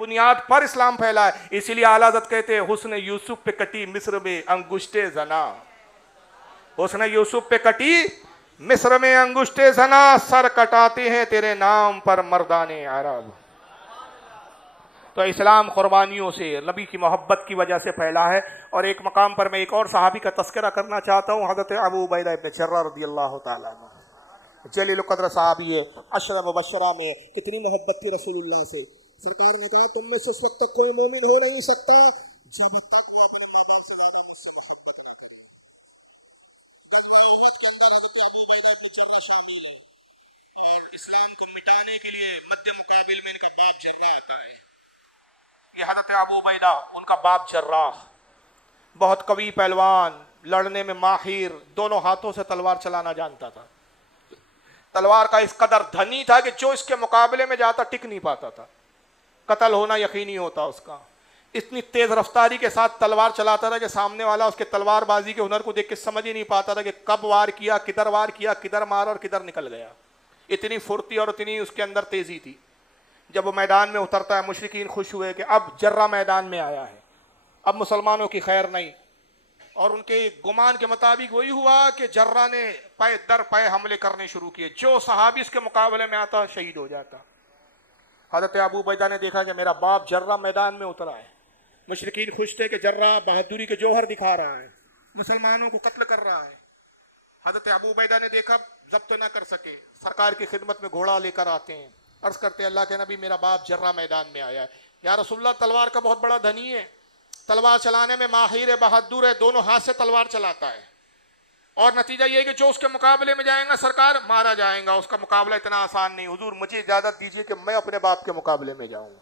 बुनियाद पर इस्लाम फैला है। इसीलिए आला हज़रत कहते हैं हुस्न यूसुफ पे कटी मिस्र में अंगुष्टे जना, हुस्न यूसुफ पे कटी मिस्र में अंगुष्टे जना, सर कटाते हैं तेरे नाम पर मर्दाने अरब। तो इस्लाम कुर्बानियों से, नबी की मोहब्बत की वजह से फैला है। और एक मकाम पर मैं एक और सहाबी का तस्करा करना चाहता हूँ, हज़रत अबू उबैदा इब्न जर्राह रज़ियल्लाहु ताला अन्हु, जलील क़द्र साहबी है। अशरा मुबशरा में कितनी मोहब्बत थी रसूलुल्लाह से। सरकार ने कहा तुम में से उस वक्त तक कोई मोमिन हो नहीं सकता जब तक वो अपने माँ बाप से ज्यादा मुझसे मोहब्बत न करे। गज़वा उहद के अंदर हज़रत अबू उबैदा की जर्रा शामिल है और इस्लाम को मिटाने के लिए मध्य मुकाबिल में इनका बाप जर्रा आता है। ये हज़रत अबू उबैदा, उनका बाप जर्रा, बहुत कवी पहलवान, लड़ने में माहिर, दोनों हाथों से तलवार चलाना जानता था। तलवार का इस कदर धनी था कि जो इसके मुकाबले में जाता टिक नहीं पाता था, कत्ल होना यकीनी होता उसका। इतनी तेज रफ्तारी के साथ तलवार चलाता था कि सामने वाला उसके तलवारबाजी के हुनर को देख के समझ ही नहीं पाता था कि कब वार किया, किधर मारा और किधर निकल गया। इतनी फुर्ती और इतनी उसके अंदर तेजी थी। जब वो मैदान में उतरता है, मुशरिकीन खुश हुए कि अब जर्रा मैदान में आया है, अब मुसलमानों की खैर नहीं। और उनके गुमान के मुताबिक वही हुआ कि जर्रा ने पाए दर पाए हमले करने शुरू किए। जो सहाबी इसके मुकाबले में आता शहीद हो जाता। हज़रत अबू उबैदा ने देखा कि मेरा बाप जर्रा मैदान में उतरा है। मुशरिकीन खुश थे कि जर्रा बहादुरी के जौहर दिखा रहा है, मुसलमानों को कत्ल कर रहा है। हज़रत अबू उबैदा ने देखा, जब्त न कर सके, सरकार की खिदमत में घोड़ा लेकर आते हैं, अर्ज करते हैं अल्लाह के नबी मेरा बाप जर्रा मैदान में आया है। या रसूलुल्लाह तलवार का बहुत बड़ा धनी है, तलवार चलाने में माहिर है, बहादुर है, दोनों हाथ से तलवार चलाता है। और नतीजा ये है कि जो उसके मुकाबले में जाएगा सरकार मारा जाएगा। उसका मुकाबला इतना आसान नहीं। हुजूर मुझे इजाजत दीजिए कि मैं अपने बाप के मुकाबले में जाऊंगा।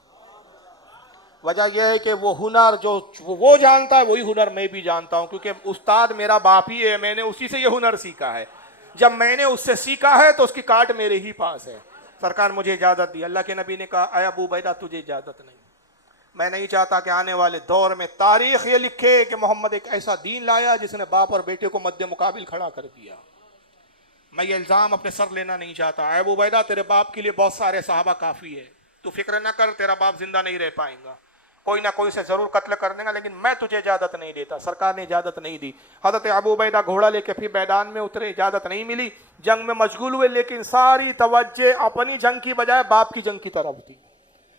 वजह यह है कि वो हुनर जो वो जानता है वही हुनर मैं भी जानता हूं, क्योंकि उस्ताद मेरा बाप ही है, मैंने उसी से ये हुनर सीखा है। जब मैंने उससे सीखा है तो उसकी काट मेरे ही पास है। सरकार मुझे इजाजत दी। अल्लाह के नबी ने कहा अय अबू उबैदा तुझे इजाजत नहीं, मैं नहीं चाहता कि आने वाले दौर में तारीख ये लिखे कि मोहम्मद एक ऐसा दीन लाया जिसने बाप और बेटे को मध्य मुकाबिल खड़ा कर दिया। मैं ये इल्ज़ाम अपने सर लेना नहीं चाहता। अबू उबैदा तेरे बाप के लिए बहुत सारे सहाबा काफ़ी है, तू फिक्र ना कर, तेरा बाप जिंदा नहीं रह पाएगा, कोई ना कोई से ज़रूर कत्ल कर देगा, लेकिन मैं तुझे इजाज़त नहीं देता। सरकार ने इजाज़त नहीं दी। हज़रत अबू उबैदा घोड़ा लेके फिर मैदान में उतरे, इजाज़त नहीं मिली, जंग में मशगूल हुए, लेकिन सारी तवज्जो अपनी जंग की बजाय बाप की जंग की तरफ थी।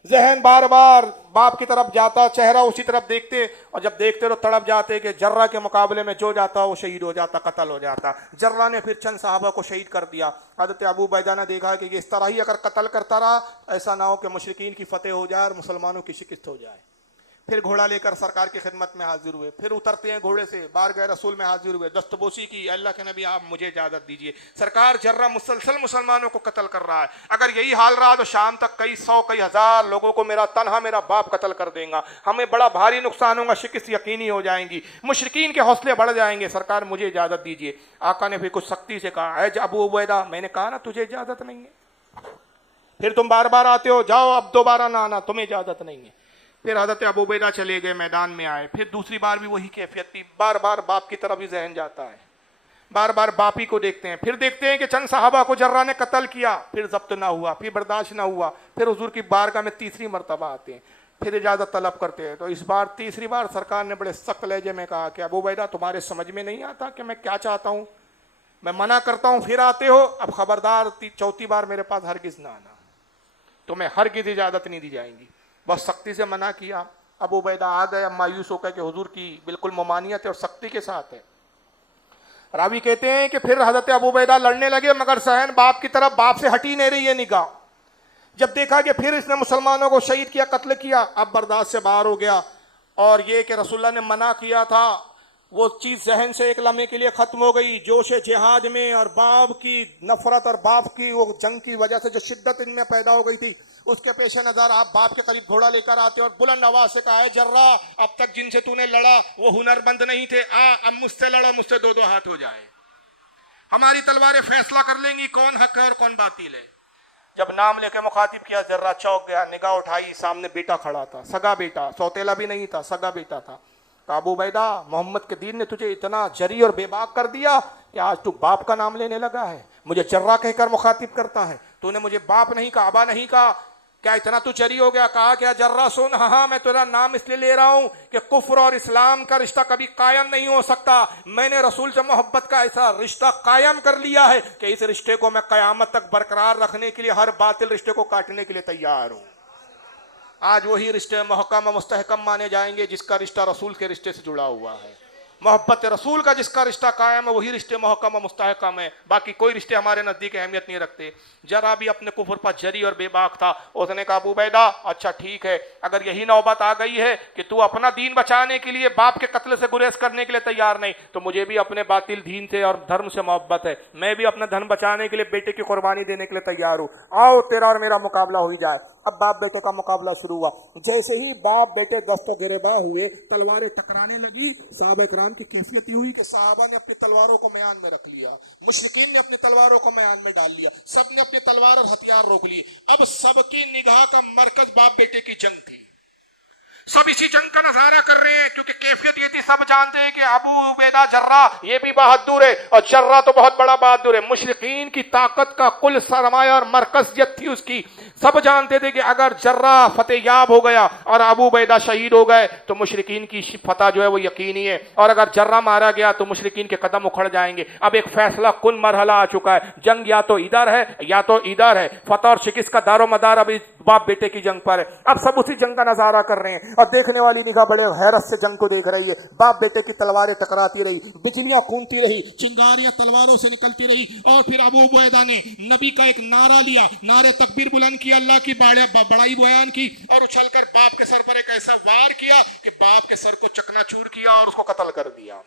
जहन बार बार बाप की तरफ जाता, चेहरा उसी तरफ देखते, और जब देखते तो तड़प जाते कि जर्रा के मुकाबले में जो जाता वो शहीद हो जाता, कत्ल हो जाता। जर्रा ने फिर चंद साहबा को शहीद कर दिया। हज़रत अबू उबैदा ने देखा कि ये इस तरह ही अगर कत्ल करता रहा, ऐसा ना हो कि मुशरिकीन की फतेह हो जाए और मुसलमानों की शिकस्त हो जाए। फिर घोड़ा लेकर सरकार की खिदमत में हाजिर हुए। फिर उतरते हैं घोड़े से, बारगाह रसूल में हाजिर हुए, दस्तबोसी की, अल्लाह के नबी आप मुझे इजाज़त दीजिए, सरकार जर्रा मुसलसल मुसलमानों को कत्ल कर रहा है, अगर यही हाल रहा तो शाम तक कई सौ कई हज़ार लोगों को मेरा तनहा मेरा बाप कत्ल कर देगा, हमें बड़ा भारी नुकसान होगा, शिकस्त यकीनी हो जाएंगी, मुशरिकीन के हौसले बढ़ जाएंगे, सरकार मुझे इजाज़त दीजिए। आका ने फिर कुछ सख्ती से कहा ऐ अबू उबैदा मैंने कहा ना तुझे इजाज़त नहीं है, फिर तुम बार बार आते हो, जाओ अब दोबारा ना आना, तुम्हें इजाज़त नहीं है। फिर हज़रत अबू उबैदा चले गए, मैदान में आए, फिर दूसरी बार भी वही कैफियत थी, बार बार बाप की तरफ ही जहन जाता है, बार बार बाप ही को देखते हैं। फिर देखते हैं कि चंद साहबा को जर्रा ने कत्ल किया, फिर जब्त ना हुआ, फिर बर्दाश्त ना हुआ, फिर हुजूर की बारगाह में तीसरी मरतबा आते हैं, फिर इजाज़त तलब करते हैं। तो इस बार तीसरी बार सरकार ने बड़े सख्त लहजे में कहा कि अबू उबैदा तुम्हारे समझ में नहीं आता कि मैं क्या चाहता हूँ, मैं मना करता हूँ फिर आते हो, अब खबरदार चौथी बार मेरे पास हरगिज़ ना आना, तुम्हें हरगिज़ इजाज़त नहीं दी जाएंगी। बस सख्ती से मना किया। अबू उबैदा आ गए, मायूस होकर कि हुजूर की बिल्कुल ममानियत और सख्ती के साथ है। रावी कहते हैं कि फिर हज़रत अबू उबैदा लड़ने लगे, मगर सहन बाप की तरफ, बाप से हटी नहीं रही है निगाह। जब देखा कि फिर इसने मुसलमानों को शहीद किया, कत्ल किया, अब बर्दाश्त से बाहर हो गया। और ये कि रसूलुल्लाह ने मना किया था वो चीज़ जहन से एक लम्हे के लिए ख़त्म हो गई। जोश जिहाद में और बाप की नफ़रत और बाप की वो जंग की वजह से जो शिद्दत इनमें पैदा हो गई थी, उसके पेश नज़र आप बाप के करीब घोड़ा लेकर आते और बुलंद आवाज़ से कहा है जर्रा अब तक जिनसे तूने लड़ा वो हुनरमंद नहीं थे, अब मुझसे लड़ो, मुझसे दो दो हाथ हो जाए, हमारी तलवारें फैसला कर लेंगी कौन हक है और कौन बातिल है। जब नाम लेके मुखातिब किया, जर्रा चौंक गया, निगाह उठाई, सामने बेटा खड़ा था, सगा बेटा, सौतेला भी नहीं था, सगा बेटा था। अबू उबैदा मोहम्मद के दीन ने तुझे इतना जरी और बेबाक कर दिया कि आज तू बाप का नाम लेने लगा है, मुझे जर्रा कहकर मुखातिब करता है, तूने मुझे बाप नहीं कहा, अबा नहीं कहा, क्या इतना तू चरी हो गया? कहा क्या जर्रा सुन, हाँ मैं तेरा नाम इसलिए ले रहा हूं कि कुफ्र और इस्लाम का रिश्ता कभी कायम नहीं हो सकता। मैंने रसूल से मोहब्बत का ऐसा रिश्ता कायम कर लिया है कि इस रिश्ते को मैं कयामत तक बरकरार रखने के लिए हर बातिल रिश्ते को काटने के लिए तैयार हूं। आज वही रिश्ते महकम मुस्तहकम माने जाएंगे जिसका रिश्ता रसूल के रिश्ते से जुड़ा हुआ है। मोहब्बत रसूल का जिसका रिश्ता कायम है वही रिश्ते महकम मुस्तहकम है। बाकी कोई रिश्ते हमारे नज़दीक अहमियत नहीं रखते। जरा भी अपने कुफर पर जरी और बेबाक था। उसने कहा अबू बैदा अच्छा ठीक है, अगर यही नौबत आ गई है कि तू अपना दीन बचाने के लिए बाप के कत्ल से गुरेज करने के लिए तैयार नहीं, तो मुझे भी अपने बातिल दीन से और धर्म से मोहब्बत है। मैं भी अपना धन बचाने के लिए बेटे की कुर्बानी देने के लिए तैयार हूँ। आओ तेरा और मेरा मुकाबला हो ही जाए। अब बाप बेटे का मुकाबला शुरू हुआ। जैसे ही बाप बेटे दस्तों गिरेबां हुए, तलवारें टकराने लगी। साहबा इकराम की कैफियत हुई कि साहबा ने अपनी तलवारों को म्यान में रख लिया, मुशरिकीन ने अपनी तलवारों को म्यान में डाल लिया, सबने अपनी तलवार और हथियार रोक लिए। अब सबकी निगाह का मरकज बाप बेटे की जंग थी। सब इसी जंग का नजारा कर रहे हैं क्योंकि कैफियत ये थी, सब जानते हैं कि अबू उबैदा जर्रा ये भी बहादुर है और जर्रा तो बहुत बड़ा बहादुर है। मुशरिकीन की ताकत का कुल सरमाया और मरकजियत थी उसकी। सब जानते थे कि अगर जर्रा फतेहयाब हो गया और अबू उबैदा शहीद हो गए तो मुशरिकीन की फतह जो है वो यकीनी है, और अगर जर्रा मारा गया तो मुशरिकीन के कदम उखड़ जाएंगे। अब एक फैसला कुन मरहला आ चुका है, जंग या तो इधर है या तो इधर है। फतह और शिकस्त का दारो मदार अब इस बाप बेटे की जंग पर है। अब सब उसी जंग का नजारा कर रहे हैं और देखने वाली निगाह बड़े हैरत से जंग को देख रही है। बाप बेटे की तलवारें टकराती रही, बिजलियां कूदती रही, चिंगारियां तलवारों से निकलती रही। और फिर अबू उबैदा ने नबी का एक नारा लिया, नारे तकबीर बुलंद किया, अल्लाह की बड़ाई बयान की और उछलकर बाप के सर पर एक ऐसा वार किया कि बाप के सर को चकनाचूर किया और उसको कत्ल कर दिया।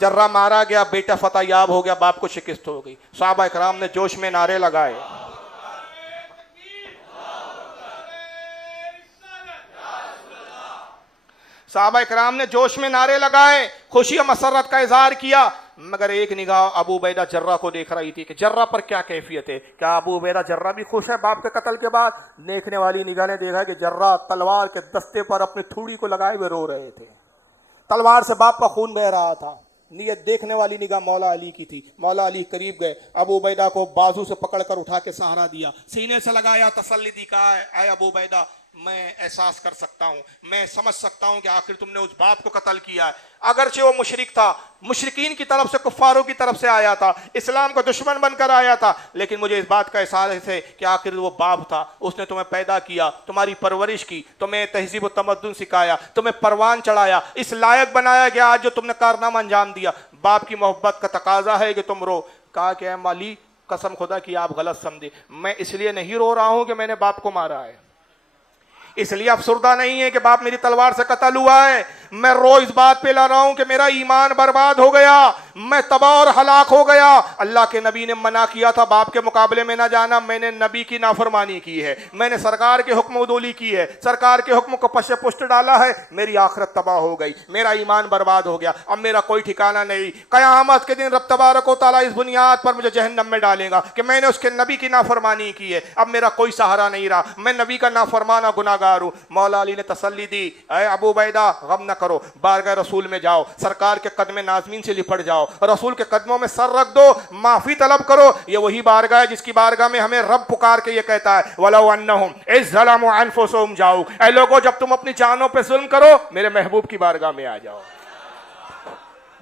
जर्रा मारा गया, बेटा फतेहयाब हो गया, बाप को शिकस्त हो गई। सहाबा इकराम ने जोश में नारे लगाए। सहाबा इकराम ने जोश में नारे लगाए, खुशी और मसरत का इजहार किया। मगर एक निगाह अबू उबैदा जर्रा को देख रही थी कि जर्रा पर क्या कैफियत है। क्या अबू उबैदा जर्रा भी खुश है बाप के कत्ल के बाद? देखने वाली निगाह ने देखा कि जर्रा तलवार के दस्ते पर अपनी थूड़ी को लगाए हुए रो रहे थे। तलवार से बाप का खून बह रहा था। नियत देखने वाली निगाह मौला अली की थी। मौला अली करीब गए, अबू उबैदा को बाजू से पकड़कर उठा के सहारा दिया, सीने से लगाया, तसल्ली दी। कहा है अबू उबैदा मैं एहसास कर सकता हूं, मैं समझ सकता हूं कि आखिर तुमने उस बाप को कत्ल किया है। अगरचे वो मुशरिक था, मुशरिकीन की तरफ से, कुफ्फारों की तरफ से आया था, इस्लाम का दुश्मन बनकर आया था, लेकिन मुझे इस बात का एहसास है कि आखिर वो बाप था, उसने तुम्हें पैदा किया, तुम्हारी परवरिश की, तुम्हें तहजीब व तमद्दुन सिखाया, तुम्हें परवान चढ़ाया, इस लायक बनाया कि आज जो तुमने कारनामा अंजाम दिया। बाप की मोहब्बत का तकाजा है कि तुम रो। कहा कि ऐ माली कसम खुदा की आप गलत समझे, मैं इसलिए नहीं रो रहा हूं कि मैंने बाप को मारा है, इसलिए अफसुर्दा नहीं है कि बाप मेरी तलवार से कत्ल हुआ है। मैं रो इस बात पे ला रहा हूं कि मेरा ईमान बर्बाद हो गया, मैं तबाह और हलाक हो गया। अल्लाह के नबी ने मना किया था बाप के मुकाबले में ना जाना, मैंने नबी की नाफरमानी की है, मैंने सरकार के हुक्म उदोली की है, सरकार के हुक्म को पश्च पुष्ट डाला है, मेरी आखिरत तबाह हो गई, मेरा ईमान बर्बाद हो गया, अब मेरा कोई ठिकाना नहीं। क़यामत के दिन रब तबारक व तआला इस बुनियाद पर मुझे जहन्नम में डालेगा कि मैंने उसके नबी की नाफरमानी की है, अब मेरा कोई सहारा नहीं रहा, मैं नबी का नाफरमाना गुनाहगार हूं। मौला अली ने तसल्ली दी, ऐ अबू उबैदा गम न करो, बारगाह रसूल में जाओ, सरकार के कदम नाज़मीन से लिपट जाओ, रसूल के कदमों में सर रख दो, माफी तलब करो। ये वही बारगाह है जिसकी बारगाह में हमें रब पुकार के ये कहता है वलौ अन्नहुम इज़्ज़लमू अनफुसहुम जाओ, ऐ लोगों जब तुम अपनी जानों पे जुल्म करो मेरे महबूब की बारगाह में आ जाओ।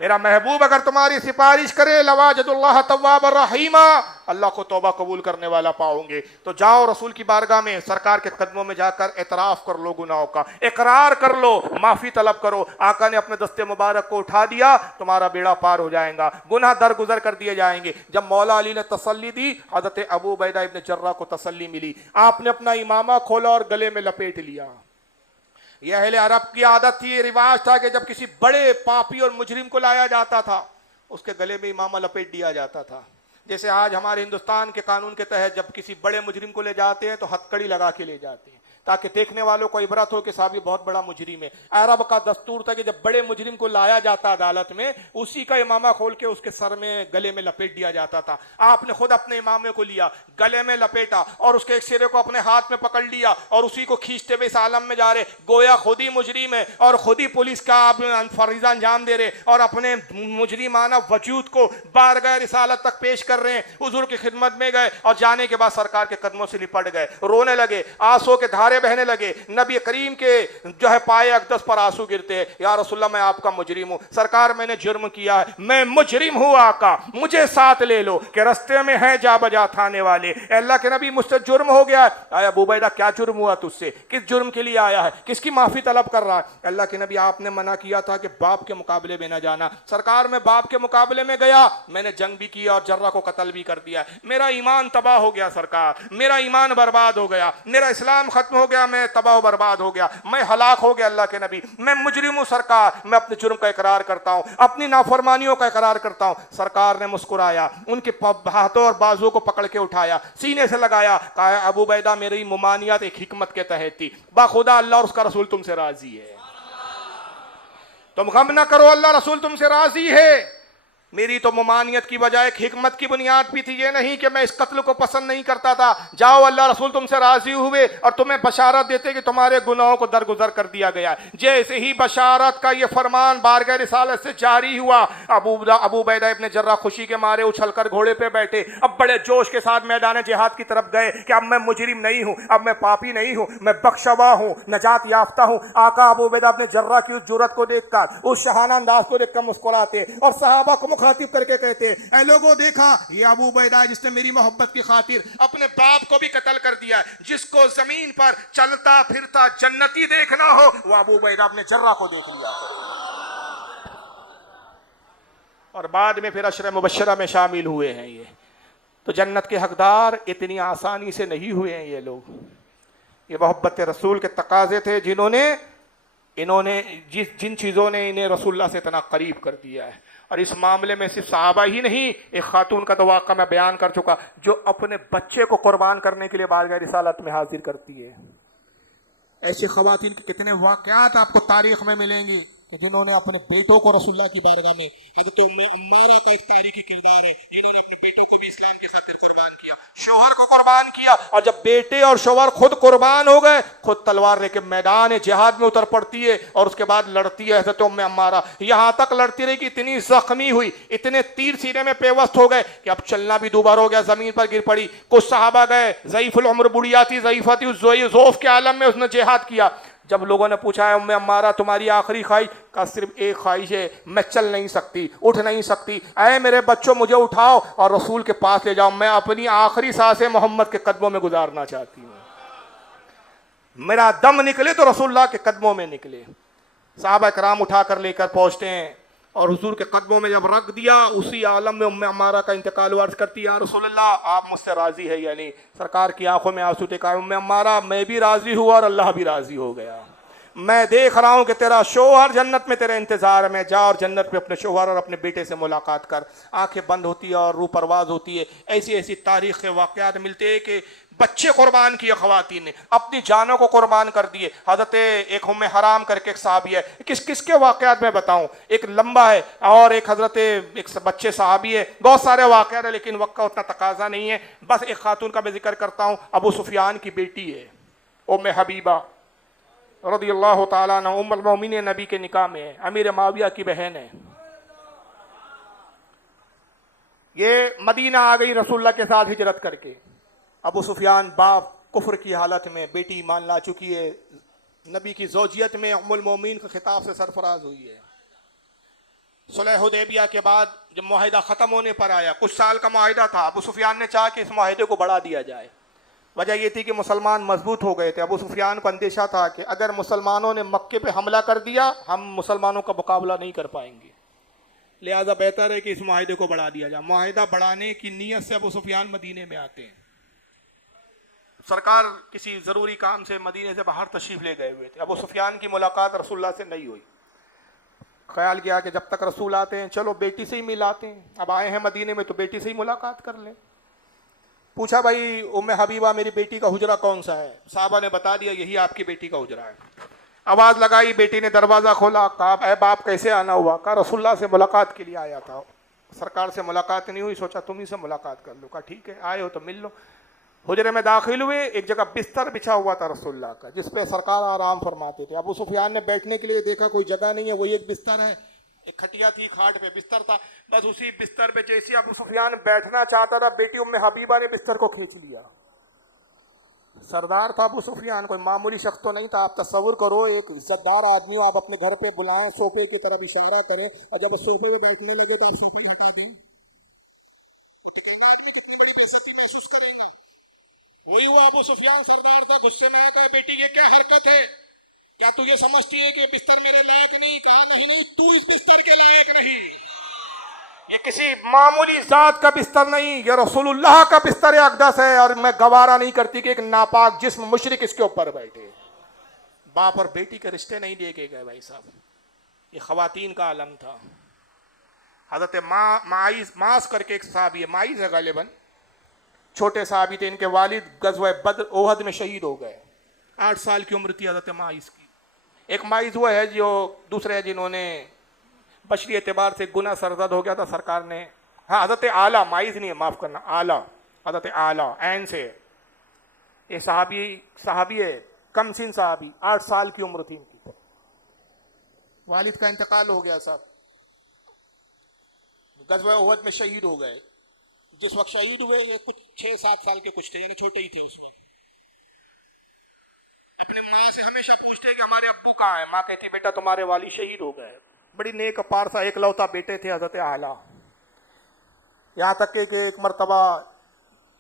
मेरा महबूब अगर तुम्हारी सिफारिश करे लवाजदुल्लाह तव्वाब रहीमा, अल्लाह को तौबा कबूल करने वाला पाओगे। तो जाओ रसूल की बारगाह में, सरकार के कदमों में जाकर एतराफ कर लो गुनाहों का, इकरार कर लो, माफी तलब करो। आका ने अपने दस्ते मुबारक को उठा दिया, तुम्हारा बेड़ा पार हो जाएगा, गुनाह दरगुजर कर दिए जाएंगे। जब मौला अली ने तसल्ली दी, हज़रत अबू उबैदा इब्न जर्राह को तसल्ली मिली। आपने अपना इमामा खोला और गले में लपेट लिया। यह अहले अरब की आदत थी, रिवाज था कि जब किसी बड़े पापी और मुजरिम को लाया जाता था उसके गले में इमामा लपेट दिया जाता था। जैसे आज हमारे हिंदुस्तान के कानून के तहत जब किसी बड़े मुजरिम को ले जाते हैं तो हथकड़ी लगा के ले जाते हैं, ताकि देखने वालों को इबरत हो कि साहब ये बहुत बड़ा मुजरिम है। अरब का दस्तूर था कि जब बड़े मुजरिम को लाया जाता अदालत में, उसी का इमामा खोल के उसके सर में गले में लपेट दिया जाता था। आपने खुद अपने इमामे को लिया, गले में लपेटा और उसके एक सिरे को अपने हाथ में पकड़ लिया और उसी को खींचते हुए इस आलम में जा रहे, गोया खुद ही मुजरिम है और खुद ही पुलिस का आप फरीजा अंजाम दे रहे और अपने मुजरिमाना वजूद को बारगाह रिसालत तक पेश कर रहे हैं। हुजूर की खिदमत में गए और जाने के बाद सरकार के कदमों से लिपट गए, रोने लगे, आंसू के धारे बहने लगे। नबी करीम के जो है पाए अक़दस पर आंसू गिरते हैं, या रसूलल्लाह मैं आपका मुजरिम हूं, सरकार मैंने जुर्म किया है, मैं मुजरिम हूं आका, मुझे साथ ले लो कि रास्ते में है जा बजा थाने वाले। अल्लाह के नबी मुझसे जुर्म हो गया है। आया अबू उबैदा क्या जुर्म हुआ तुझसे, किस जुर्म के लिए आया है, किसकी माफी तलब कर रहा है? अल्लाह के नबी आपने मना किया था कि बाप के मुकाबले में ना जाना। सरकार में बाप के मुकाबले में गया, मैंने जंग भी किया और जर्रा को कत्ल भी कर दिया, मेरा ईमान तबाह हो गया सरकार, मेरा ईमान बर्बाद हो गया, मेरा इस्लाम खत्म हो गया, मैं तबाह बर्बाद हो गया, मैं हलाक हो गया। अल्लाह के नबी मैं मुजरिम हूं सरकार, मैं अपने जुर्म का इकरार करता हूं, अपनी नाफरमानियों का इकरार करता हूं। सरकार ने मुस्कुराया, उनके हाथों और बाजुओं को पकड़ के उठाया, सीने से लगाया, कहा अबू बैदा मेरी मुमानियत एक हिकमत के तहत थी, बाखुदा अल्लाह और उसका रसूल तुमसे राजी है, तुम गम ना करो, अल्लाह रसूल तुमसे राजी है। मेरी तो मुमानियत की बजाय एक हिकमत की बुनियाद भी थी, ये नहीं कि मैं इस कत्ल को पसंद नहीं करता था। जाओ अल्लाह रसूल तुमसे राजी हुए और तुम्हें बशारत देते कि तुम्हारे गुनाहों को दरगुजर कर दिया गया। जैसे ही बशारत का ये फरमान बारगाह रिसालत से जारी हुआ, अबू बैदा इब्न जर्रा खुशी के मारे उछलकर घोड़े पे बैठे, अब बड़े जोश के साथ मैदान जिहाद की तरफ गए कि अब मैं मुजरिम नहीं हूं, अब मैं पापी नहीं हूं, मैं बख्शवा हूं, नजात याफ्ता हूं। आका अबू बैदा इब्न जर्रा की उस जुर्रत को देखकर, उस शहाना अंदाज को देखकर मुस्कुराते और सहाबा को मुखातिब करके कहते, ऐ लोगों देखा ये अबू बैदा है जिसने मेरी मोहब्बत की खातिर अपने बाप को भी कत्ल कर दिया। जिसको जमीन पर चलता फिरता जन्नती देखना हो, वो अबू बैदा अपने जर्रा को देख लिया। और बाद में फिर अशर मुबश्शरा में शामिल हुए हैं। ये तो जन्नत के हकदार इतनी आसानी से नहीं हुए हैं ये लोग। ये मोहब्बत रसूल के तकाजे थे इन्होंने जिन चीज़ों ने इन्हें रसूलुल्लाह से इतना करीब कर दिया है। और इस मामले में सिर्फ सहाबा ही नहीं, एक खातून का तो वाक़ा मैं बयान कर चुका, जो अपने बच्चे को कुर्बान करने के लिए बारगाह रिसालत में हाजिर करती है। ऐसी ख़वातीन के कितने वाक़यात आपको तारीख़ में मिलेंगे कि जिन्होंने अपने बेटों को रसूलुल्लाह की बारगाह में, हज़रत उम्मारा का एक तारीख़ी किरदार है, जिन्होंने अपने बेटों को भी इस्लाम की खातिर कुर्बान किया, शोहर को कुर्बान किया। और जब बेटे और शोहर खुद कुर्बान हो गए, खुद तलवार लेके मैदान जिहाद में उतर पड़ती है और उसके बाद लड़ती है हज़रत उम्मे अम्मारा। यहाँ तक लड़ती रही कि इतनी जख्मी हुई, इतने तीर सीने में पेवस्त हो गए कि अब चलना भी दूभर हो गया, ज़मीन पर गिर पड़ी। कुछ सहाबा गए, ज़ईफ़ुल उम्र बुढ़िया थी, ज़ईफ़ा थी, उस ज़ोफ़ के आलम में उसने जिहाद किया। जब लोगों ने पूछा है उम्मे अम्मारा तुम्हारी आखिरी ख्वाहिश, का सिर्फ एक ख्वाहिश है, मैं चल नहीं सकती, उठ नहीं सकती, ऐ मेरे बच्चों मुझे उठाओ और रसूल के पास ले जाओ, मैं अपनी आखिरी सांसें मोहम्मद के कदमों में गुजारना चाहती हूँ। मेरा दम निकले तो रसूलुल्लाह के कदमों में निकले। साहबा कराम उठा कर लेकर पहुँचते हैं और हुजूर के कदमों में जब रख दिया, उसी आलम में उम्मे अम्मारा का इंतकाल अर्ज करती, या रसूलल्लाह आप मुझसे राज़ी है या नहीं? सरकार की आंखों में आंसू टेका, उम्मे अम्मारा मैं भी राज़ी हुआ और अल्लाह भी राज़ी हो गया। मैं देख रहा हूँ कि तेरा शोहर जन्नत में तेरे इंतज़ार में, जा और जन्नत में अपने शोहर और अपने बेटे से मुलाकात कर। आंखें बंद होती है और रूह परवाज होती है। ऐसी ऐसी तारीख़ के वाक़यात मिलते हैं कि बच्चे कुर्बान किए, ख़वातीन ने अपनी जानों को कुर्बान कर दिए। हज़रत एक उम्मे हराम करके एक साहबी है, किसके वाक़यात में बताऊँ, एक लंबा है और एक हज़रत एक बच्चे साहबी है, बहुत सारे वाक़यात है लेकिन वक्त का उतना तकाजा नहीं है। बस एक खातून का मैं जिक्र करता हूँ, अबू सुफियान की बेटी है उम्मे हबीबा रज़ियल्लाहु ताला अन्हा, उम्मुल मोमिनीन, नबी के निकाह में है, अमीर माविया की बहन है। ये मदीना आ गई रसूलुल्लाह के साथ हिजरत करके। अबू सुफियान बाप कुफ्र की हालत में, बेटी ईमान ला चुकी है, नबी की ज़ौजियत में उम्मुल मोमिनीन के खिताब से सरफराज हुई है। सुलह हुदैबिया के बाद जब मुआहिदा ख़त्म होने पर आया, कुछ साल का मुआहिदा था, अबू सुफियान ने चाहा कि इस मुआहिदे को बढ़ा दिया जाए। वजह यह थी कि मुसलमान मजबूत हो गए थे। अबू सुफियान को अंदेशा था कि अगर मुसलमानों ने मक्के पे हमला कर दिया, हम मुसलमानों का मुकाबला नहीं कर पाएंगे, लिहाजा बेहतर है कि इस मुआहिदे को बढ़ा दिया जाए। मुआहिदा बढ़ाने की नीयत से अबू सुफियान मदीने में आते हैं। सरकार किसी ज़रूरी काम से मदीने से बाहर तशरीफ़ ले गए हुए थे। अबू सुफियान की मुलाकात रसूलुल्लाह से नहीं हुई। ख्याल किया कि जब तक रसूल आते हैं चलो बेटी से ही मिलाते हैं, अब आए हैं मदीने में तो बेटी से ही मुलाकात कर लें। पूछा भाई उम्मे हबीबा मेरी बेटी का हुजरा कौन सा है? साहबा ने बता दिया यही आपकी बेटी का हुजरा है। आवाज लगाई, बेटी ने दरवाजा खोला, कहा अरे बाप कैसे आना हुआ? कहा रसूलुल्लाह से मुलाकात के लिए आया था। सरकार से मुलाकात नहीं हुई, सोचा तुम ही से मुलाकात कर लो। कहा ठीक है आए हो तो मिल लो। हुजरे में दाखिल हुए, एक जगह बिस्तर बिछा हुआ था रसूलुल्लाह का जिसपे सरकार आराम फरमाते थे। अबू सुफियान ने बैठने के लिए देखा कोई जगह नहीं है, वही एक बिस्तर है, एक खटिया थी, खाट पे बिस्तर था, बस उसी बिस्तर पे जैसे अबू सुफियान बैठना चाहता था बेटी उम्मे हबीबा ने बिस्तर को खींच लिया। सरदार था अबू सुफियान, कोई मामूली शख्स तो नहीं था। आप तस्वुर करो एक इज्जतदार आदमी आप अपने घर पे बुलाएं, सोफे की तरफ इशारा करें और जब सोफे पे बैठने लगे तो आप सोफे हटा दें। यही हुआ, अबू सुफियान सरदार था, गुस्से में आ गए, बेटी ये क्या हरकत है? क्या तू ये समझती है कि बिस्तर मेरे लायक नहीं? कहा नहीं, तू इस बिस्तर के लायक नहीं, ये किसी मामूली जात का बिस्तर नहीं, ये रसूलुल्लाह का बिस्तर अक़दस है और मैं गवारा नहीं करती कि एक नापाक जिस्म मुशरिक इसके ऊपर बैठे। बाप और बेटी के रिश्ते नहीं देखे गए भाई साहब, ये खवातीन का आलम था। हजरत मास करके एक साहबी है, माइज है गालिबन, छोटे साहबी थे, इनके वालिद गज़वा बद्र ओहद में शहीद हो गए। 8 साल की उम्र थी हजरत माइज की। एक माइज वो है जो दूसरे है जिन्होंने बशरी एतबार से गुना सरजद हो गया था, सरकार ने, हाँ हजरत आला, माइज नहीं है माफ करना, आला, हजरत आला ऐन से ये साहबी है, कमसिन साहबी, 8 साल की उम्र थी इनकी, वालिद का इंतकाल हो गया साहब, गज़वा ओहद में शहीद हो गए। जिस वक्त शहीद हुए ये कुछ 6-7 साल के कुछ थे, ये छोटे ही थे उसमें। अपने माँ से हमेशा पूछते हैं कि हमारे अब्बू कहाँ है? माँ कहती बेटा तुम्हारे वाली शहीद हो गए। बड़ी नेक पारसा एकलौता बेटे थे हजरत आला। यहाँ तक कि एक मरतबा